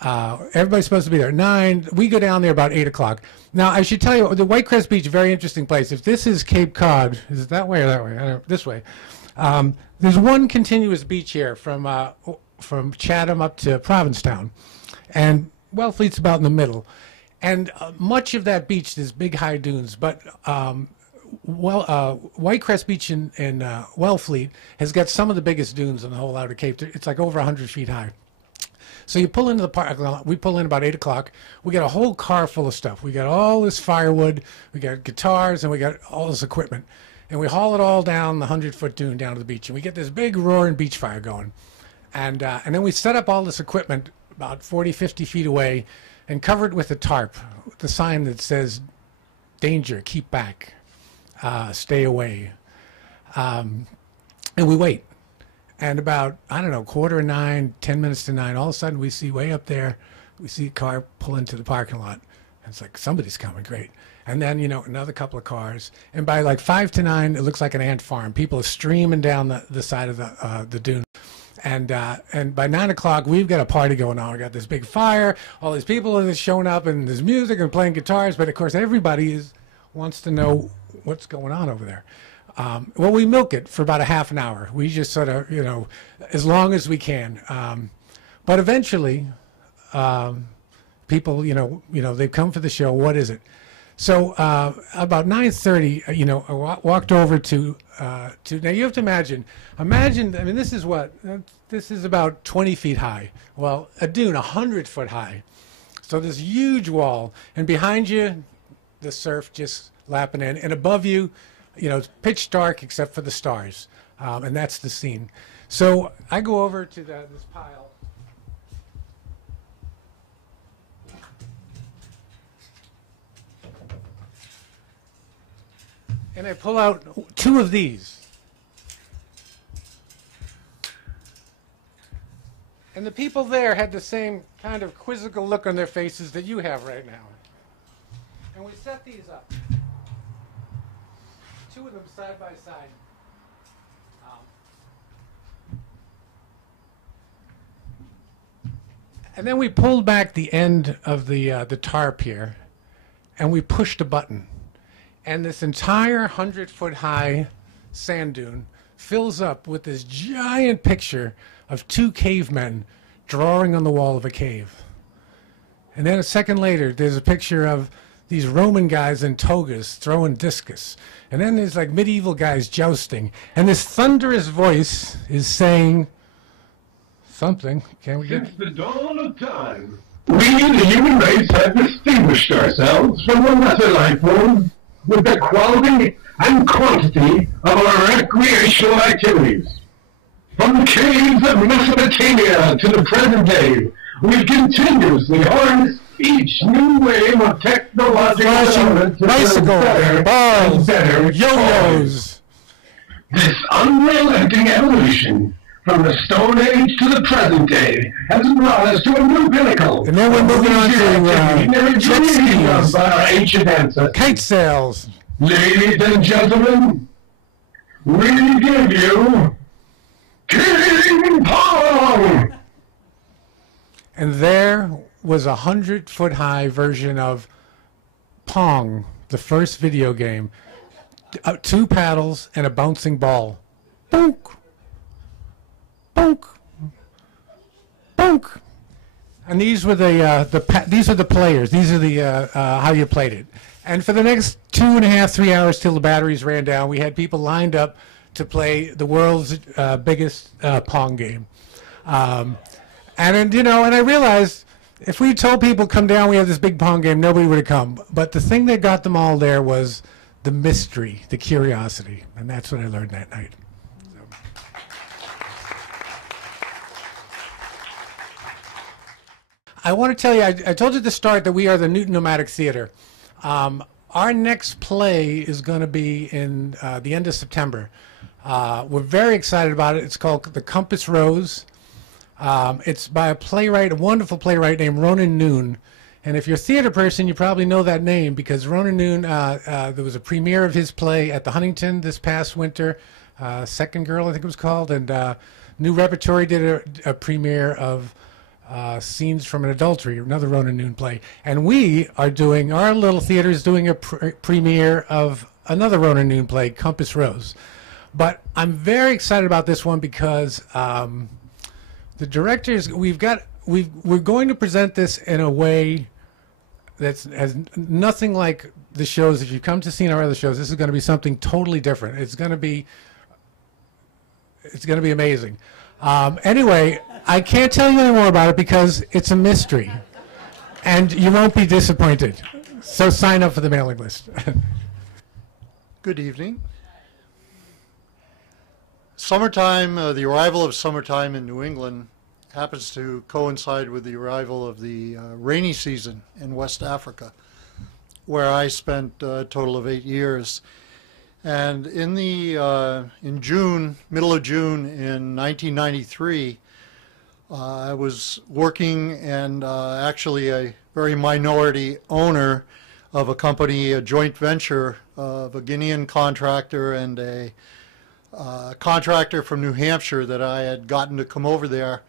everybody's supposed to be there at 9. We go down there about 8 o'clock. Now, I should tell you, the Whitecrest Beach, very interesting place. If this is Cape Cod, is it that way or that way? I don't know, this way. There's one continuous beach here from Chatham up to Provincetown. And Wellfleet's about in the middle. And much of that beach, there's big high dunes, but Whitecrest Beach in Wellfleet has got some of the biggest dunes in the whole outer Cape. It's like over 100 feet high. So you pull into the park. We pull in about 8 o'clock. We got a whole car full of stuff. We got all this firewood. We got guitars, and we got all this equipment. And we haul it all down the 100-foot dune down to the beach, and we get this big roaring beach fire going. And then we set up all this equipment about 40, 50 feet away, and cover it with a tarp, with the sign that says, danger, keep back, stay away. And we wait. And about, 9:15, 10 minutes to 9, all of a sudden we see way up there, we see a car pull into the parking lot. And it's like, somebody's coming, great. And then, another couple of cars. And by like 5 to 9, it looks like an ant farm. People are streaming down the side of the dune. And by 9 o'clock, we've got a party going on. We got this big fire. All these people are showing up, and there's music and playing guitars. But of course, everybody wants to know what's going on over there. Well, we milk it for about a half an hour. We just sort of, as long as we can. But eventually, people, they've come for the show. What is it? So about 9:30, I walked over to now you have to imagine, I mean, this is what? This is about 20 feet high. Well, a dune, 100-foot high. So this huge wall, and behind you, the surf just lapping in, and above you, it's pitch dark except for the stars, and that's the scene. So I go over to this pile. And I pull out 2 of these. And the people there had the same kind of quizzical look on their faces that you have right now. And we set these up. 2 of them side by side. And then we pulled back the end of the tarp here, and we pushed a button. And this entire 100-foot high sand dune fills up with this giant picture of 2 cavemen drawing on the wall of a cave. And then a second later, there's a picture of these Roman guys in togas throwing discus. And then there's like medieval guys jousting. And this thunderous voice is saying something. Can we get... Since the dawn of time, we, the human race, have distinguished ourselves from the lesser life forms with the quality and quantity of our recreational activities. From the caves of Mesopotamia to the present day, we've continuously harnessed each new wave of technological development to bicycle, balls, yo-yos. This unrelenting evolution from the Stone Age to the present day has brought us to a new pinnacle. And then we're moving on to jet skis, by our ancient ancestors. Kite sails. Ladies and gentlemen, we give you King Kong! And there was a 100-foot high version of Pong, the first video game. 2 paddles and a bouncing ball. Bonk. Bonk. Bonk. And these were these are the players. These are the how you played it. And for the next 2.5, 3 hours till the batteries ran down, we had people lined up to play the world's biggest Pong game. And then, and I realized if we told people come down, we have this big Pong game, nobody would have come. But the thing that got them all there was the mystery, the curiosity, and that's what I learned that night. So. I want to tell you, I told you at the start that we are the Newton Nomadic Theater. Our next play is going to be in the end of September. We're very excited about it. It's called The Compass Rose. It's by a wonderful playwright named Ronan Noon. And if you're a theater person, you probably know that name because Ronan Noon, there was a premiere of his play at the Huntington this past winter, Second Girl, I think it was called. And New Repertory did a premiere of Scenes from an Adultery, another Ronan Noon play. And we are doing, our little theater is doing a premiere of another Ronan Noon play, Compass Rose. But I'm very excited about this one because the directors, we're going to present this in a way that's as nothing like the shows. If you come to see our other shows, this is going to be something totally different. It's going to be amazing. Anyway, I can't tell you any more about it because it's a mystery, and you won't be disappointed. So sign up for the mailing list. Good evening. Summertime, the arrival of summertime in New England happens to coincide with the arrival of the rainy season in West Africa, where I spent a total of 8 years. And in June, middle of June in 1993, I was working and actually a very minority owner of a company, a joint venture of a Guinean contractor and a contractor from New Hampshire that I had gotten to come over there.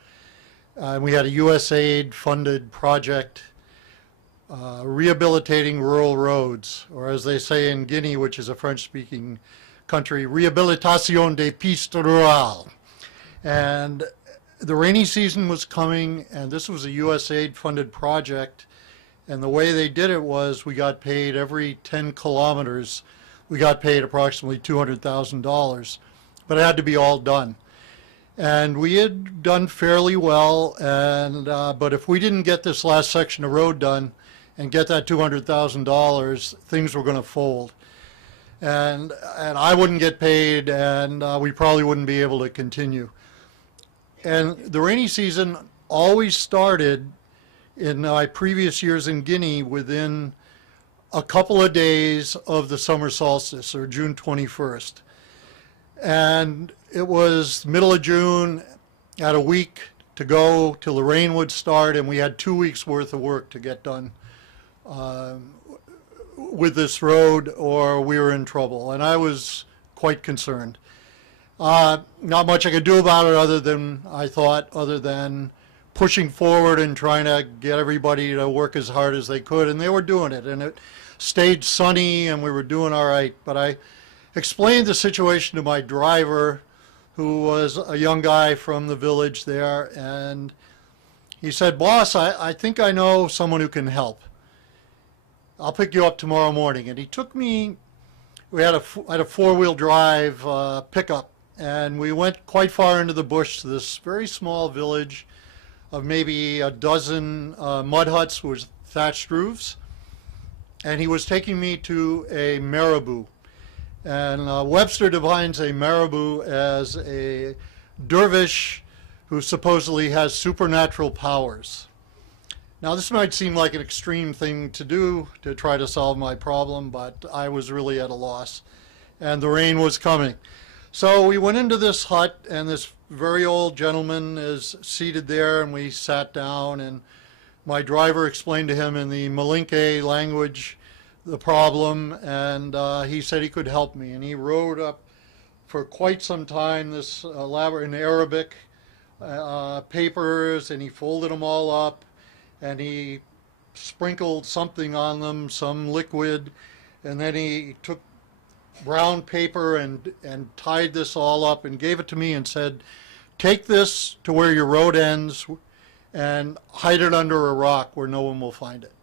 We had a USAID funded project rehabilitating rural roads, or as they say in Guinea, which is a French-speaking country, Rehabilitation des pistes rurales. And the rainy season was coming, and this was a USAID funded project. And the way they did it was we got paid every 10 kilometers, we got paid approximately $200,000. But it had to be all done. And we had done fairly well, and but if we didn't get this last section of road done and get that $200,000, things were going to fold. And I wouldn't get paid, and we probably wouldn't be able to continue. And the rainy season always started in my previous years in Guinea within a couple of days of the summer solstice, or June 21st. And it was middle of June, had a week to go till the rain would start, and we had 2 weeks worth of work to get done with this road, or we were in trouble. And I was quite concerned. Not much I could do about it other than pushing forward and trying to get everybody to work as hard as they could, and they were doing it. And it stayed sunny, and we were doing all right. But I explained the situation to my driver, who was a young guy from the village there, and he said, "Boss, I think I know someone who can help. I'll pick you up tomorrow morning." And he took me, I had a four-wheel drive pickup, and we went quite far into the bush to this very small village of maybe a dozen mud huts with thatched roofs. And he was taking me to a marabou. And Webster defines a marabou as a dervish who supposedly has supernatural powers. Now, this might seem like an extreme thing to do to try to solve my problem, but I was really at a loss. And the rain was coming. So we went into this hut, and this very old gentleman is seated there, and we sat down, and my driver explained to him in the Malinke language the problem, and he said he could help me. And he wrote up for quite some time this elaborate in Arabic papers, and he folded them all up, and he sprinkled something on them, some liquid, and then he took brown paper and tied this all up and gave it to me and said, "Take this to where your road ends and hide it under a rock where no one will find it."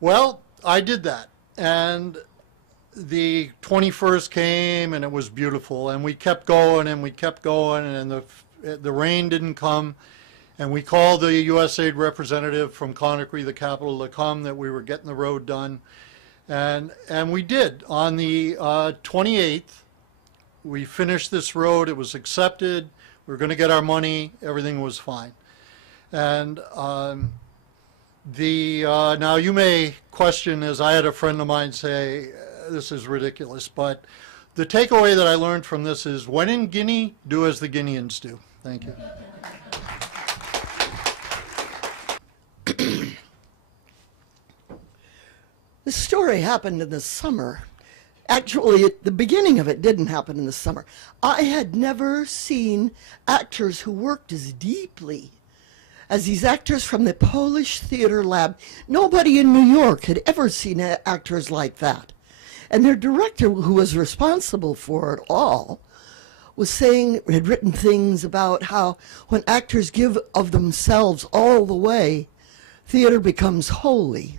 Well, I did that, and the 21st came, and it was beautiful, and we kept going, and we kept going, and the rain didn't come, and we called the USAID representative from Conakry, the capital, to come, that we were getting the road done, and we did. On the 28th, we finished this road. It was accepted. We were going to get our money. Everything was fine. And now you may question, as I had a friend of mine say, this is ridiculous, but the takeaway that I learned from this is, when in Guinea, do as the Guineans do. Thank you. This story happened in the summer. Actually, the beginning of it didn't happen in the summer. I had never seen actors who worked as deeply as these actors from the Polish Theater Lab. Nobody in New York had ever seen actors like that. And their director, who was responsible for it all, was saying, had written things about how when actors give of themselves all the way, theater becomes holy.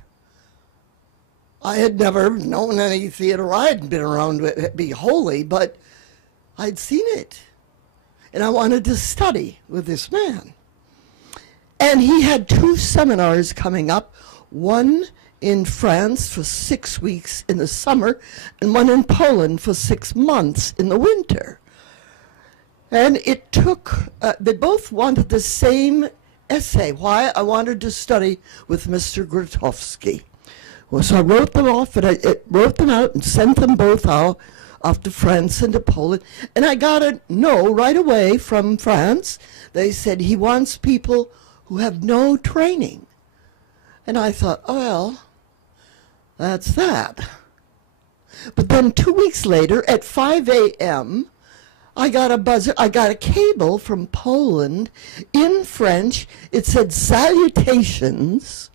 I had never known any theater I had been around to be holy, but I'd seen it. And I wanted to study with this man. And he had 2 seminars coming up, one in France for 6 weeks in the summer, and one in Poland for 6 months in the winter. And it took, they both wanted the same essay, why I wanted to study with Mr. Grotowski. Well, so I wrote them off, and I wrote them out and sent them both out off to France and to Poland. And I got a no right away from France. They said he wants people who have no training. And I thought, oh, well, that's that. But then 2 weeks later, at 5 a.m., I got a buzzer. I got a cable from Poland in French. It said, salutations.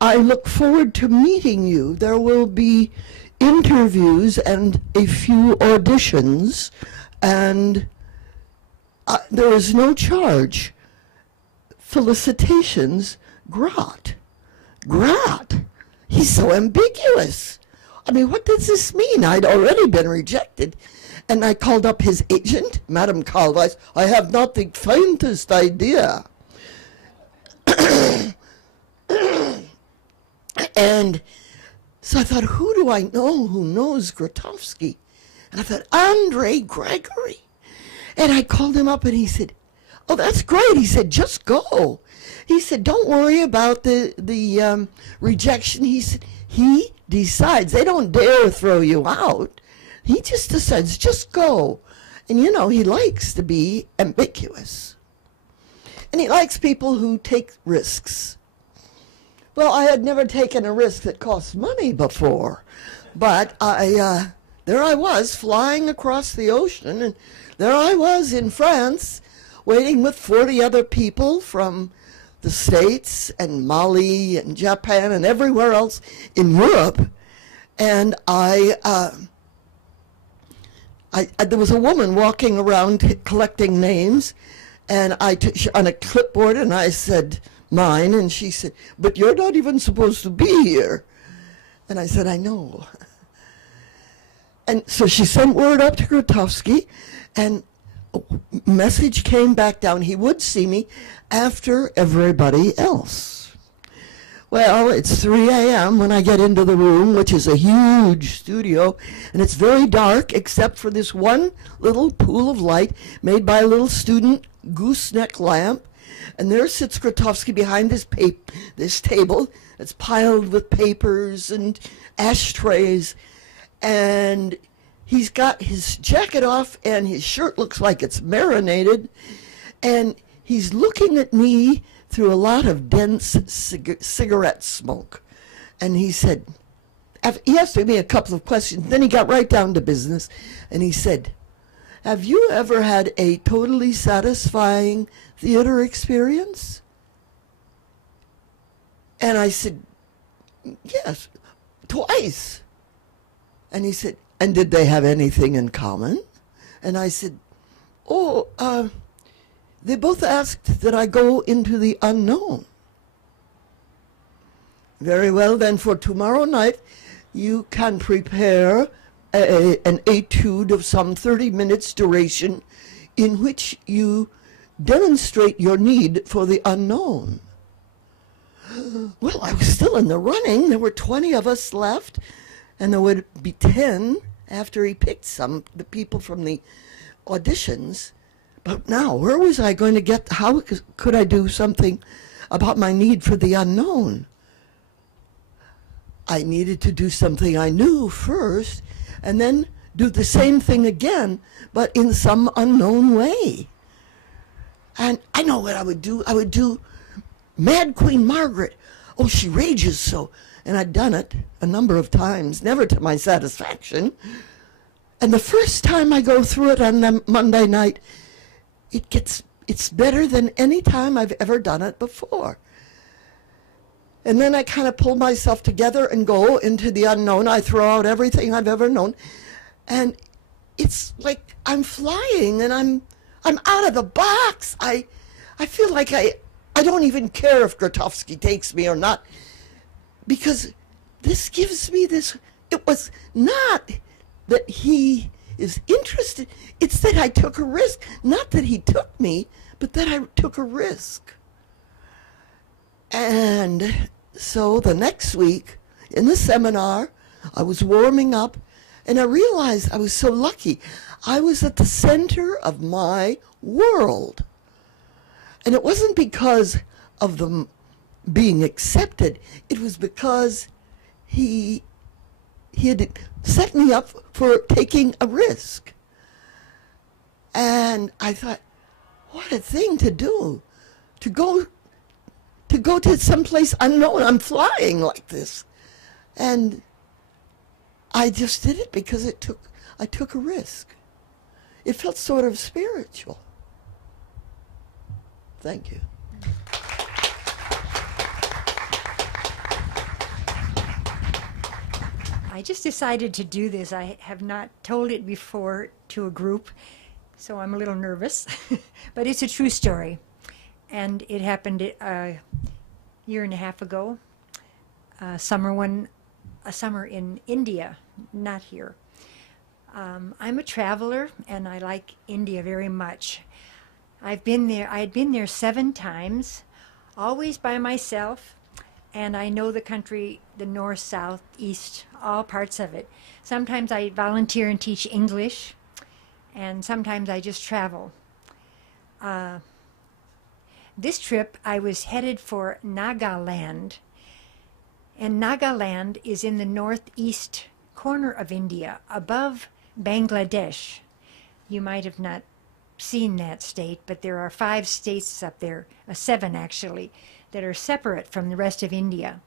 I look forward to meeting you. There will be interviews and a few auditions, and there is no charge. Felicitations, Grat. Grat. He's so ambiguous. I mean, what does this mean? I'd already been rejected. And I called up his agent, Madame Carlweiss. I have not the faintest idea. And so I thought, who do I know who knows Grotowski? And I thought, Andre Gregory. And I called him up, and he said, oh, that's great. He said, just go. He said, don't worry about the rejection. He said, he decides. They don't dare throw you out. He just decides, just go. And, you know, he likes to be ambiguous. And he likes people who take risks. Well, I had never taken a risk that cost money before. But there I was, flying across the ocean, and there I was in France, waiting with 40 other people from the States and Mali and Japan and everywhere else in Europe. And there was a woman walking around collecting names, and I took on a clipboard, and I said mine, and she said, but you're not even supposed to be here. And I said, I know. And so she sent word up to Grotowski, and a message came back down. He would see me after everybody else. Well, it's 3 a.m. when I get into the room, which is a huge studio, and it's very dark except for this one little pool of light made by a little student gooseneck lamp. And there sits Grotowski behind this table that's piled with papers and ashtrays. And he's got his jacket off, and his shirt looks like it's marinated. And he's looking at me through a lot of dense cigarette smoke. And he said, he asked me a couple of questions. Then he got right down to business. And he said, have you ever had a totally satisfying theater experience? And I said, yes, twice. And he said, and did they have anything in common? And I said, oh, they both asked that I go into the unknown. Very well, then for tomorrow night, you can prepare an etude of some 30 minutes duration in which you demonstrate your need for the unknown. Well, I was still in the running. There were 20 of us left, and there would be 10 after he picked the people from the auditions. But now, where was I going to get, how could I do something about my need for the unknown? I needed to do something I knew first, and then do the same thing again, but in some unknown way. And I know what I would do. I would do Mad Queen Margaret. Oh, she rages so. And I'd done it a number of times, never to my satisfaction. And the first time I go through it on the Monday night, it's better than any time I've ever done it before. And then I kind of pull myself together and go into the unknown. I throw out everything I've ever known. And it's like I'm flying and I'm out of the box. I feel like I don't even care if Grotowski takes me or not, because this gives me this. It was not that he is interested. It's that I took a risk. Not that he took me, but that I took a risk. And so the next week in the seminar, I was warming up, and I realized I was so lucky. I was at the center of my world. And it wasn't because of them being accepted. It was because he had set me up for taking a risk. And I thought, what a thing to do, to go to someplace unknown. I'm flying like this. And I just did it because I took a risk. It felt sort of spiritual. Thank you. I just decided to do this. I have not told it before to a group, so I'm a little nervous. But it's a true story. And it happened a year and a half ago, a summer in India, not here. I'm a traveler, and I like India very much. I had been there 7 times, always by myself, and I know the country, the north, south, east, all parts of it. Sometimes I volunteer and teach English, and sometimes I just travel. This trip, I was headed for Nagaland, and Nagaland is in the northeast corner of India, above Bangladesh. You might have not seen that state, but there are 5 states up there, 7 actually, that are separate from the rest of India.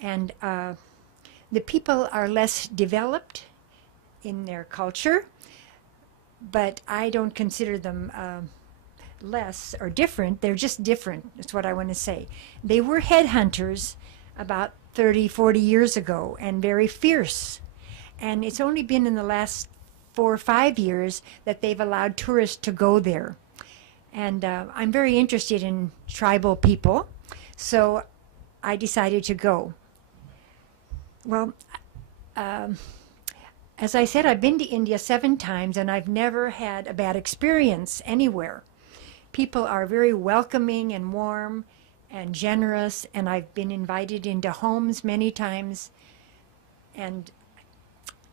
And the people are less developed in their culture, but I don't consider them less or different. They're just different. That's what I want to say. They were headhunters about 30, 40 years ago, and very fierce. And it's only been in the last 4 or 5 years that they've allowed tourists to go there. And I'm very interested in tribal people, so I decided to go. Well, as I said, I've been to India 7 times, and I've never had a bad experience anywhere. People are very welcoming and warm and generous, and I've been invited into homes many times and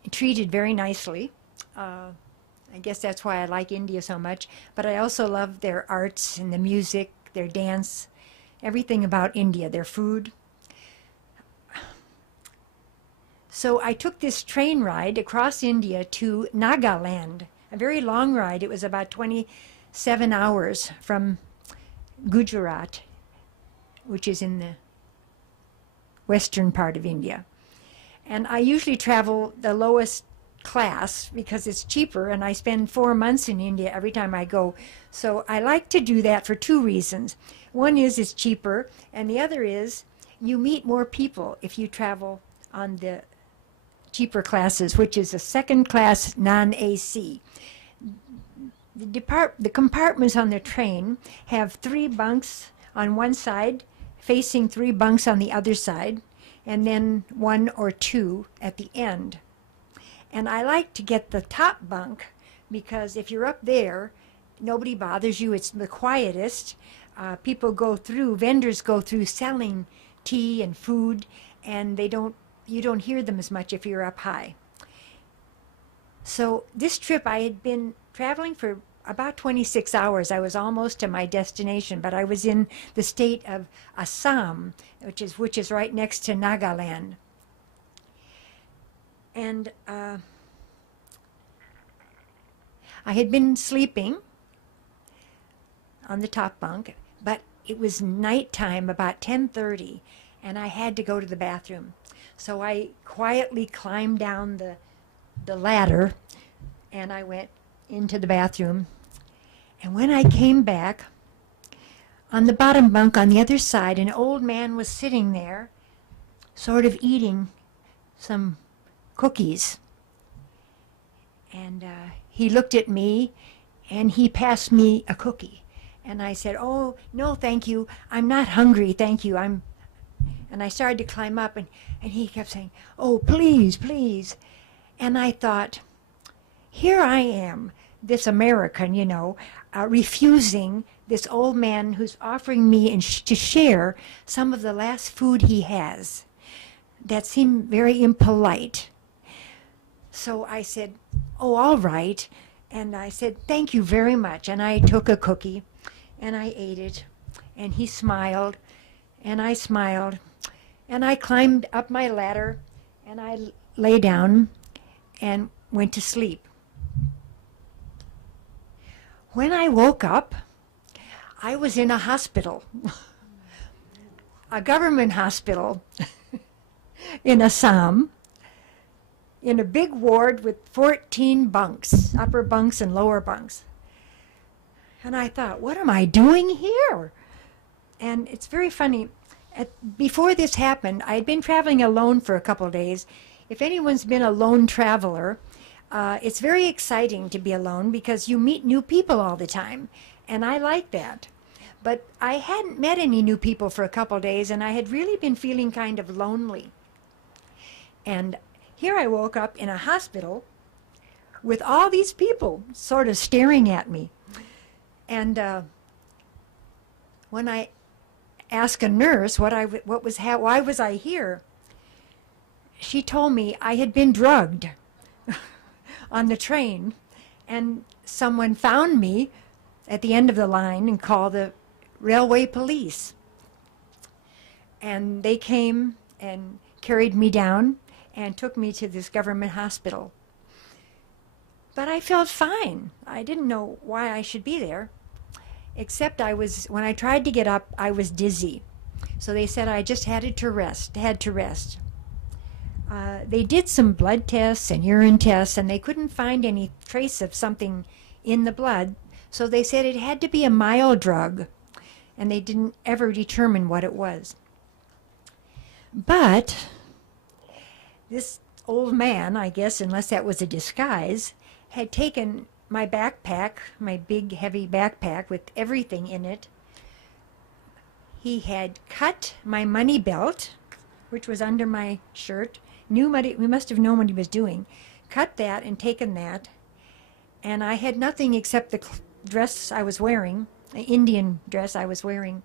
treated very nicely. I guess that's why I like India so much. But I also love their arts and the music, their dance, everything about India, their food. So I took this train ride across India to Nagaland, a very long ride. It was about 27 hours from Gujarat, which is in the western part of India. And I usually travel the lowest class because it's cheaper, and I spend 4 months in India every time I go. So I like to do that for 2 reasons. One is it's cheaper, and the other is you meet more people if you travel on the cheaper classes, which is a second class non-AC. The compartments on the train have 3 bunks on one side, facing 3 bunks on the other side, and then 1 or 2 at the end. And I like to get the top bunk because if you're up there, nobody bothers you. It's the quietest. People go through, vendors go through selling tea and food, and you don't hear them as much if you're up high. So this trip, I had been traveling for about 26 hours. I was almost to my destination, but I was in the state of Assam, which is right next to Nagaland. And I had been sleeping on the top bunk, but it was nighttime, about 10:30, and I had to go to the bathroom. So I quietly climbed down the ladder, and I went into the bathroom. And when I came back, on the bottom bunk on the other side, an old man was sitting there, sort of eating some cookies. And he looked at me, and he passed me a cookie. And I said, "Oh, no, thank you. I'm not hungry, thank you. And I started to climb up, and he kept saying, "Oh, please, please." And I thought, here I am, this American, refusing this old man who's offering me to share some of the last food he has. That seemed very impolite. So I said, "Oh, all right." And I said, "Thank you very much." And I took a cookie, and I ate it. And he smiled, and I smiled. And I climbed up my ladder, and I lay down and went to sleep. When I woke up, I was in a hospital, a government hospital in Assam, in a big ward with 14 bunks, upper bunks and lower bunks. And I thought, what am I doing here? And it's very funny. Before this happened, I had been traveling alone for a couple of days. If anyone's been a lone traveler, it's very exciting to be alone because you meet new people all the time, and I like that. But I hadn't met any new people for a couple of days, and I had really been feeling kind of lonely. And here I woke up in a hospital with all these people sort of staring at me. And when I asked a nurse why was I here, she told me I had been drugged on the train, and someone found me at the end of the line and called the railway police. And they came and carried me down and took me to this government hospital. But I felt fine. I didn't know why I should be there, except when I tried to get up, I was dizzy. So they said I just had to rest. They did some blood tests and urine tests, and they couldn't find any trace of something in the blood. So they said it had to be a mild drug, and they didn't ever determine what it was. But this old man, I guess, unless that was a disguise, had taken my backpack, my big heavy backpack with everything in it. He had cut my money belt, which was under my shirt. We must have known what he was doing. Cut that and taken that. And I had nothing except the dress I was wearing, an Indian dress I was wearing.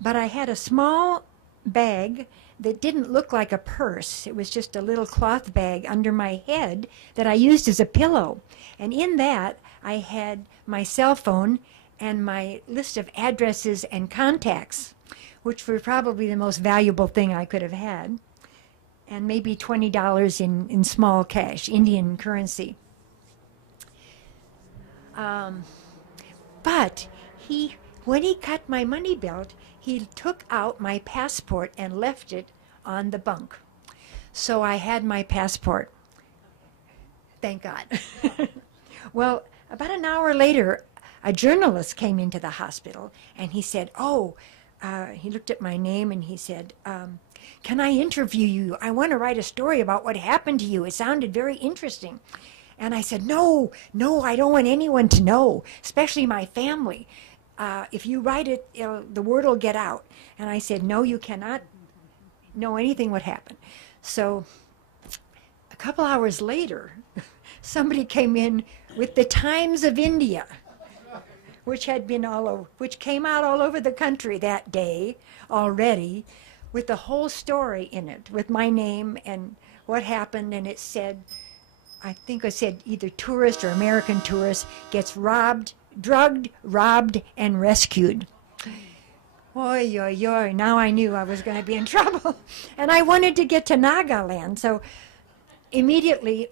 But I had a small bag that didn't look like a purse. It was just a little cloth bag under my head that I used as a pillow. And in that, I had my cell phone and my list of addresses and contacts, which were probably the most valuable thing I could have had, and maybe $20 in small cash, Indian currency. But when he cut my money belt, he took out my passport and left it on the bunk. So I had my passport. Thank God. Well, about an hour later, a journalist came into the hospital, and he said, he looked at my name and he said, "Can I interview you? I want to write a story about what happened to you. It sounded very interesting." And I said, no, I don't want anyone to know, especially my family. If you write it, the word will get out. And I said, "No, you cannot know anything would happen. So a couple hours later, somebody came in with the Times of India, which came out all over the country that day already, with the whole story in it, with my name and what happened. And it said, I think it said either tourist or American tourist gets robbed, drugged, robbed, and rescued. Oy, oy, oy. Now I knew I was going to be in trouble. And I wanted to get to Nagaland. So immediately,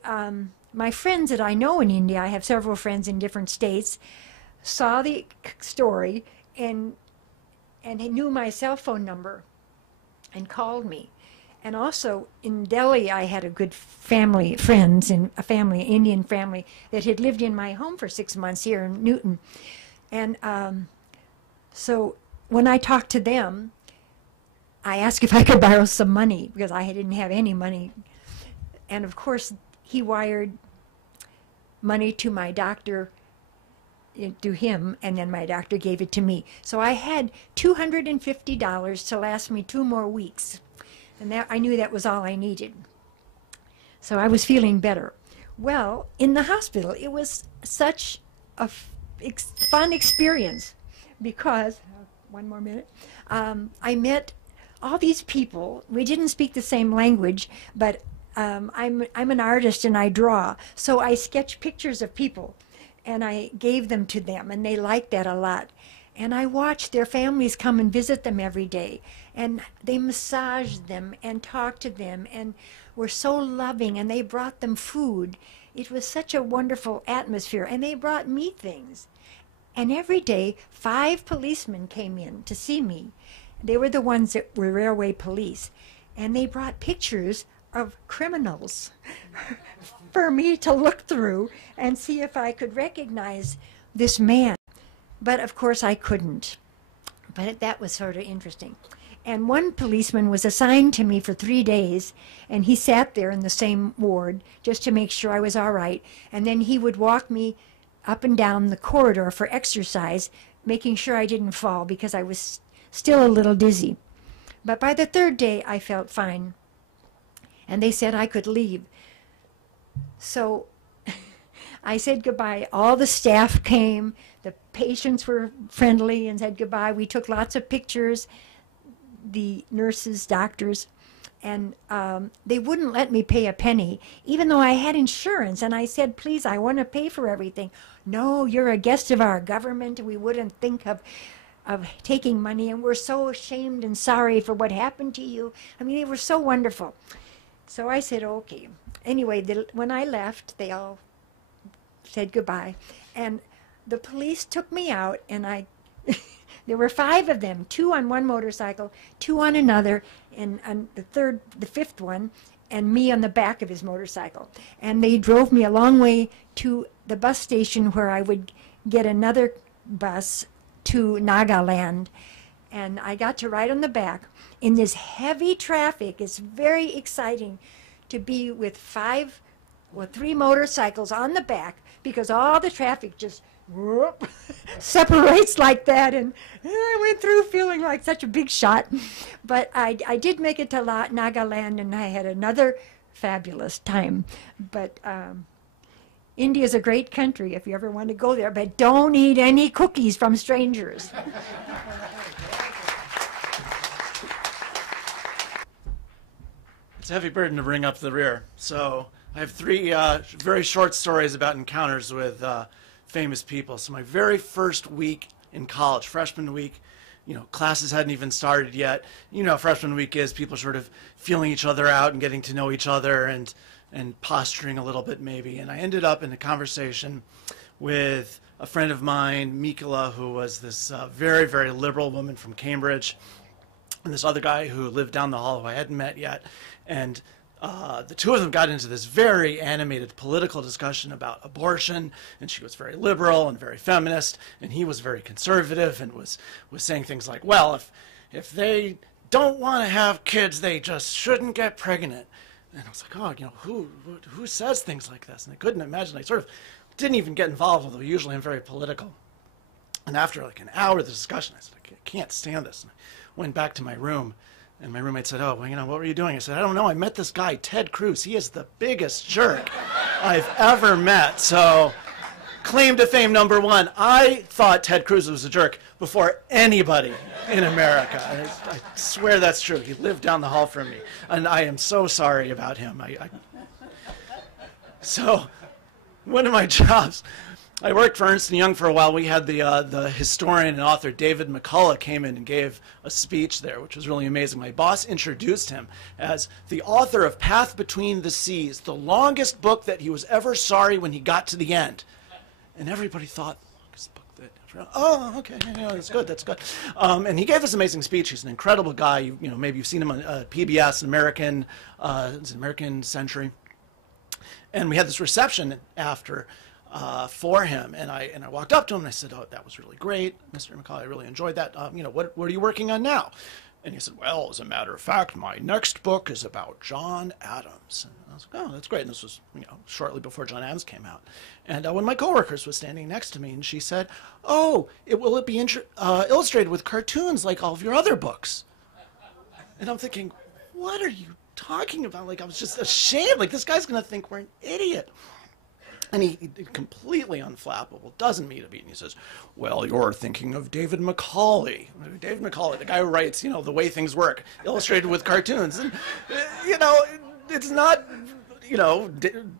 my friends that I know in India, I have several friends in different states, saw the story and he knew my cell phone number and called me. And also in Delhi, I had a good family, friends, in a family, Indian family, that had lived in my home for 6 months here in Newton. And so when I talked to them, I asked if I could borrow some money because I didn't have any money. And of course, he wired money to my doctor, to him, and then my doctor gave it to me. So I had $250 to last me 2 more weeks. And that, I knew that was all I needed. So I was feeling better. Well, in the hospital, it was such a fun experience because, one more minute, I met all these people. We didn't speak the same language, but I'm an artist and I draw. So I sketch pictures of people and I gave them to them, and they liked that a lot. And I watched their families come and visit them every day, and they massaged them and talked to them and were so loving, and they brought them food. It was such a wonderful atmosphere, and they brought me things. And every day, 5 policemen came in to see me. They were the ones that were railway police, and they brought pictures of criminals for me to look through and see if I could recognize this man. But of course I couldn't. But that was sort of interesting. And one policeman was assigned to me for 3 days, and he sat there in the same ward just to make sure I was all right. And then he would walk me up and down the corridor for exercise, making sure I didn't fall because I was still a little dizzy. But by the 3rd day, I felt fine. And they said I could leave. So I said goodbye. All the staff came. The patients were friendly and said goodbye. We took lots of pictures, the nurses, doctors, and they wouldn't let me pay a penny, even though I had insurance. And I said, please, I want to pay for everything. No, you're a guest of our government. We wouldn't think of taking money, and we're so ashamed and sorry for what happened to you. I mean, they were so wonderful. So I said, okay. Anyway, when I left, they all said goodbye. And the police took me out, and there were 5 of them, 2 on one motorcycle, 2 on another, and the 5th one, and me on the back of his motorcycle. And they drove me a long way to the bus station where I would get another bus to Nagaland. And I got to ride on the back in this heavy traffic. It's very exciting to be with 3 motorcycles on the back, because all the traffic just separates like that, and I went through feeling like such a big shot. But I did make it to Nagaland, and I had another fabulous time. But India's a great country if you ever want to go there, but don't eat any cookies from strangers. It's a heavy burden to bring up to the rear. So I have 3 very short stories about encounters with famous people. So my very first week in college, freshman week, classes hadn't even started yet. How freshman week is, people sort of feeling each other out and getting to know each other and posturing a little bit maybe. And I ended up in a conversation with a friend of mine, Mikola, who was this very, very liberal woman from Cambridge, and this other guy who lived down the hall who I hadn't met yet. And the 2 of them got into this very animated political discussion about abortion, and she was very liberal and very feminist, and he was very conservative and was saying things like, well, if they don't want to have kids, they just shouldn't get pregnant. And I was like, oh, who says things like this? And I couldn't imagine. I sort of didn't even get involved, although usually I'm very political. And after like an hour of the discussion, I said, I can't stand this. And I went back to my room, And my roommate said, oh, well, what were you doing? I said, I don't know. I met this guy, Ted Cruz. He is the biggest jerk I've ever met. So, claim to fame number one. I thought Ted Cruz was a jerk before anybody in America. I swear that's true. He lived down the hall from me. And I am so sorry about him. So, one of my jobs, I worked for Ernst & Young for a while. We had the historian and author David McCullough came in and gave a speech there, which was really amazing. My boss introduced him as the author of Path Between the Seas, the longest book that he was ever sorry when he got to the end. And everybody thought, longest book that, oh, okay, that's good, that's good. And he gave this amazing speech. He's an incredible guy. Maybe you've seen him on PBS, American Century. And we had this reception after for him, and I walked up to him and I said, oh, that was really great, Mr. McCullough, I really enjoyed that. What are you working on now? And he said, well, as a matter of fact, my next book is about John Adams. And I was like, oh, that's great. And this was, shortly before John Adams came out. And one of my coworkers was standing next to me, and she said, oh, will it be illustrated with cartoons like all of your other books? And I'm thinking, what are you talking about? Like, I was just ashamed. Like, this guy's going to think we're an idiot. And he completely unflappable, doesn't mean a beat. And he says, well, you're thinking of David Macaulay. David Macaulay, the guy who writes, The Way Things Work, illustrated with cartoons. And, it's not,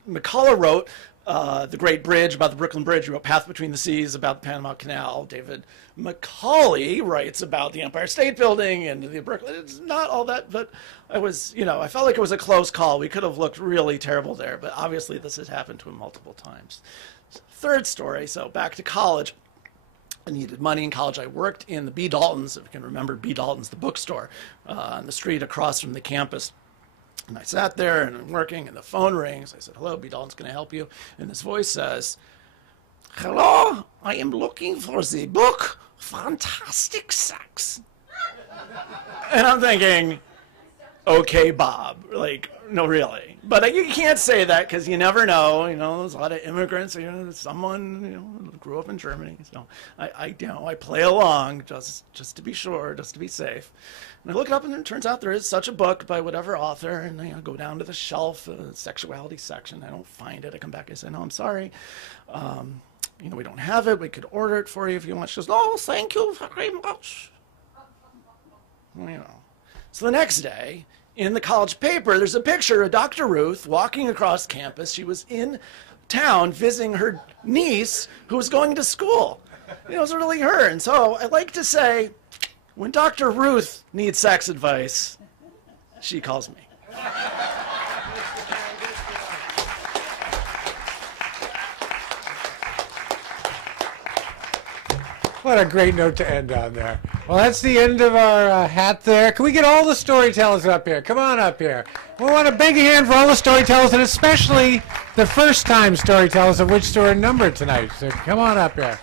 McCullough wrote The Great Bridge, about the Brooklyn Bridge. He wrote Path Between the Seas, about the Panama Canal. David Macaulay writes about the Empire State Building and the Brooklyn. It's not all that, but I was, I felt like it was a close call. We could have looked really terrible there, but obviously this has happened to him multiple times. Third story, so back to college. I needed money in college. I worked in the B. Daltons, if you can remember B. Daltons, the bookstore, on the street across from the campus. And I sat there and I'm working, and the phone rings. I said, hello, B. Dalton's going to help you. And this voice says, hello, I am looking for the book Fantastic Sex. And I'm thinking, okay, Bob, like, no, really. But you can't say that because you never know. There's a lot of immigrants. Someone grew up in Germany. So I play along just to be sure, just to be safe. And I look it up, and it turns out there is such a book by whatever author. And I go down to the shelf, sexuality section. I don't find it. I come back and say, no, I'm sorry. We don't have it. We could order it for you if you want. She goes, no, thank you very much. So the next day, in the college paper, there's a picture of Dr. Ruth walking across campus. She was in town visiting her niece who was going to school. It was really her. And so I like to say, when Dr. Ruth needs sex advice, she calls me. What a great note to end on there. Well, that's the end of our hat there. Can we get all the storytellers up here? Come on up here. We want a big hand for all the storytellers, and especially the first-time storytellers, of which there are a number tonight. So come on up here.